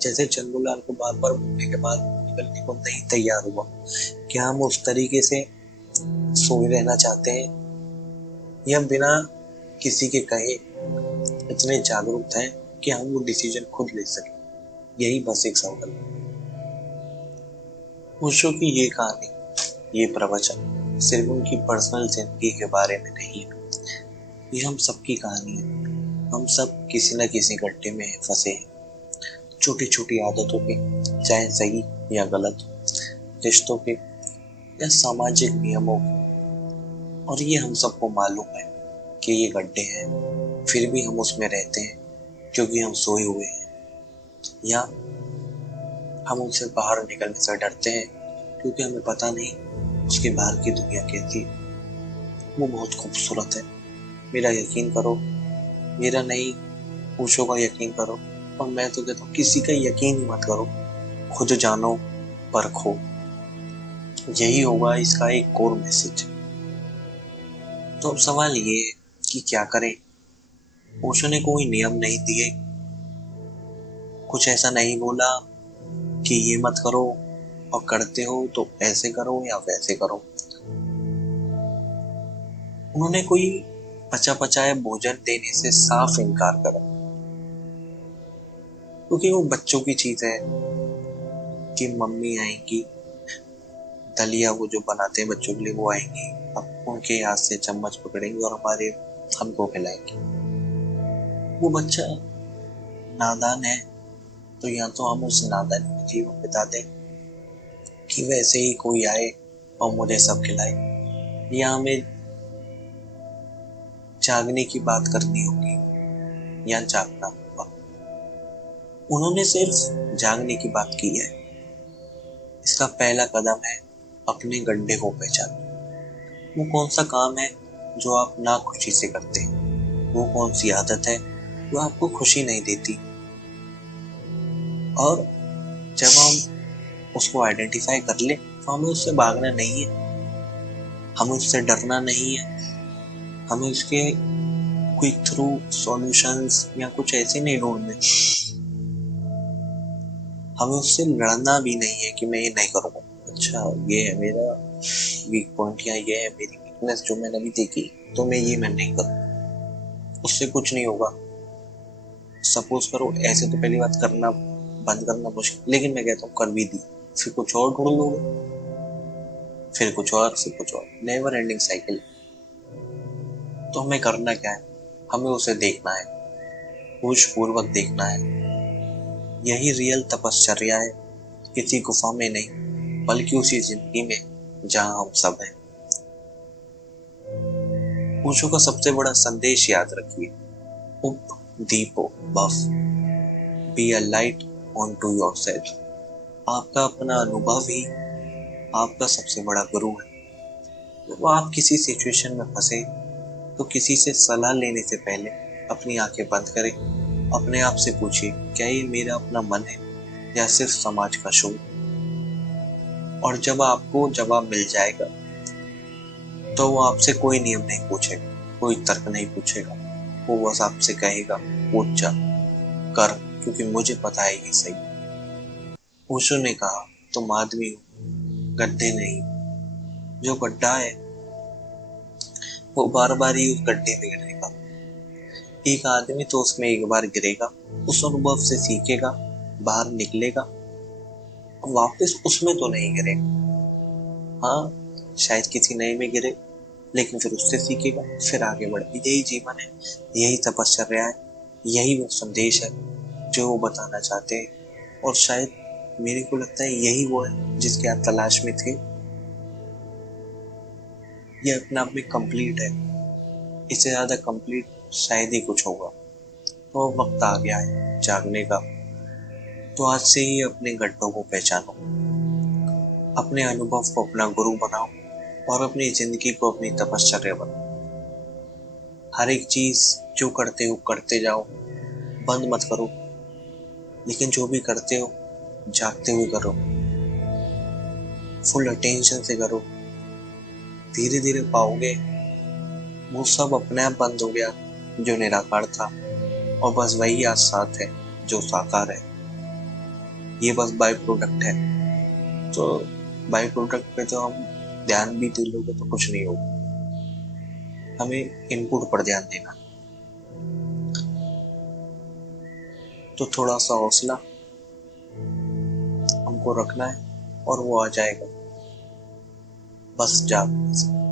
जैसे चंदूलाल को बार बार बोलने के बाद निकलने को नहीं तैयार हुआ, क्या हम उस तरीके से सोए रहना चाहते हैं या बिना किसी के कहे इतने जागरूक हैं कि हम वो डिसीजन खुद ले सकें। यही बस एक सवाल है। ओशो की ये कहानी, ये प्रवचन सिर्फ उनकी पर्सनल जिंदगी के बारे में नहीं है, ये हम सबकी कहानी है। हम सब किसी न किसी गड्ढे में फंसे हैं, छोटी छोटी आदतों के, चाहे सही या गलत, रिश्तों के या सामाजिक नियमों के, और ये हम सबको मालूम है कि ये गड्ढे हैं, फिर भी हम उसमें रहते हैं क्योंकि हम सोए हुए हैं, या हम उनसे बाहर निकलने से डरते हैं क्योंकि हमें पता नहीं उसके बाहर की दुनिया कैसी है। वो बहुत खूबसूरत है, मेरा यकीन करो, मेरा नहीं ओशो का यकीन करो, और मैं तो कहता हूँ किसी का यकीन ही मत करो, खुद जानो परखो। यही होगा इसका एक कोर मैसेज। तो अब सवाल ये है कि क्या करें। ओशो ने कोई नियम नहीं दिए, कुछ ऐसा नहीं बोला कि ये मत करो और करते हो तो ऐसे करो या वैसे करो। उन्होंने कोई पचा पचाए भोजन देने से साफ इनकार करा। क्योंकि वो बच्चों की चीज है कि मम्मी आएंगी, दलिया वो जो बनाते हैं बच्चों के लिए वो आएंगी, अब उनके हाथ से चम्मच पकड़ेंगे और हमको खिलाएंगे। वो बच्चा नादान है, तो या तो हम उस नादानी में जीवन बिता दें कि वैसे ही कोई आए और मुझे सब खिलाए, या हमें जागने की बात करनी होगी या जागना होगा। उन्होंने सिर्फ जागने की बात की है। इसका पहला कदम है अपने गड्ढे को पहचानना। वो कौन सा काम है जो आप ना खुशी से करते हैं, वो कौन सी आदत है जो आपको खुशी नहीं देती, और जब हम उसको आइडेंटिफाई कर ले तो हमें उससे भागना नहीं है, हमें उससे डरना नहीं है, हमें उसके क्विक थ्रू सॉल्यूशंस या कुछ ऐसे नहीं ढूंढने, हमें उससे लड़ना भी नहीं है कि मैं ये नहीं करूँगा। अच्छा ये है मेरा वीक पॉइंट या ये है मेरी वीकनेस जो मैंने अभी देखी, तो मैं नहीं करूँ, उससे कुछ नहीं होगा। सपोज करो ऐसे तो पहली बात करना बंद करना मुश्किल, लेकिन मैं कहता हूँ कर भी दी, फिर कुछ और ढूंढ लोगे, फिर कुछ और, फिर कुछ और, नेवर एंडिंग साइकिल। तो हमें करना क्या है, हमें उसे देखना है, होश पूर्वक देखना है। यही रियल तपश्चर्या है, किसी गुफा में नहीं बल्कि उसी जिंदगी में जहां हम सब हैं। ओशो का सबसे बड़ा संदेश याद रखिए, उप दीपो बफ, be a light on to yourself. आपका अपना अनुभव ही आपका सबसे बड़ा गुरु है। जब आप किसी सिचुएशन में फंसे तो किसी से सलाह लेने से पहले अपनी आंखें बंद करें, अपने आप से पूछिए क्या ये मेरा अपना मन है या सिर्फ समाज का शोर। और जब आपको जवाब मिल जाएगा तो वो आपसे कोई नियम नहीं पूछेगा, कोई तर्क नहीं पूछेगा, वो बस आपसे कहेगा उठ जा, कर, क्योंकि मुझे पता है ये सही। ओशो ने कहा तुम आदमी हो, गड्ढे नहीं। जो गड्ढा है वो बार बार ही उस गड्ढे में गिरेगा। एक आदमी तो उसमें एक बार गिरेगा, उस अनुभव से सीखेगा, बाहर निकलेगा, वापस उसमें तो नहीं गिरेगा। हाँ शायद किसी नए में गिरे, लेकिन फिर उससे सीखेगा, फिर आगे बढ़े। यही जीवन है, यही तपस्या है, यही वो संदेश है जो वो बताना चाहते हैं। और शायद मेरे को लगता है यही वो है जिसकी आप तलाश में थे। ये अपने आप में कंप्लीट है, इससे ज्यादा कंप्लीट शायद ही कुछ होगा। तो वक्त आ गया है जागने का। तो आज से ही अपने गड्ढों को पहचानो, अपने अनुभव को अपना गुरु बनाओ और अपनी जिंदगी को अपनी तपश्चर्या बनाओ। हर एक चीज जो करते हो करते जाओ, बंद मत करो, लेकिन जो भी करते हो जागते हुए करो, फुल अटेंशन से करो। धीरे धीरे पाओगे वो सब अपने आप बंद हो गया जो निराकार था, और बस वही आज साथ है जो साकार है। ये बस बाय प्रोडक्ट है। तो बाय प्रोडक्ट पे तो हम ध्यान भी दे लोगे तो कुछ नहीं होगा, हमें इनपुट पर ध्यान देना। तो थोड़ा सा हौसला हमको रखना है और वो आ जाएगा, बस जागने से।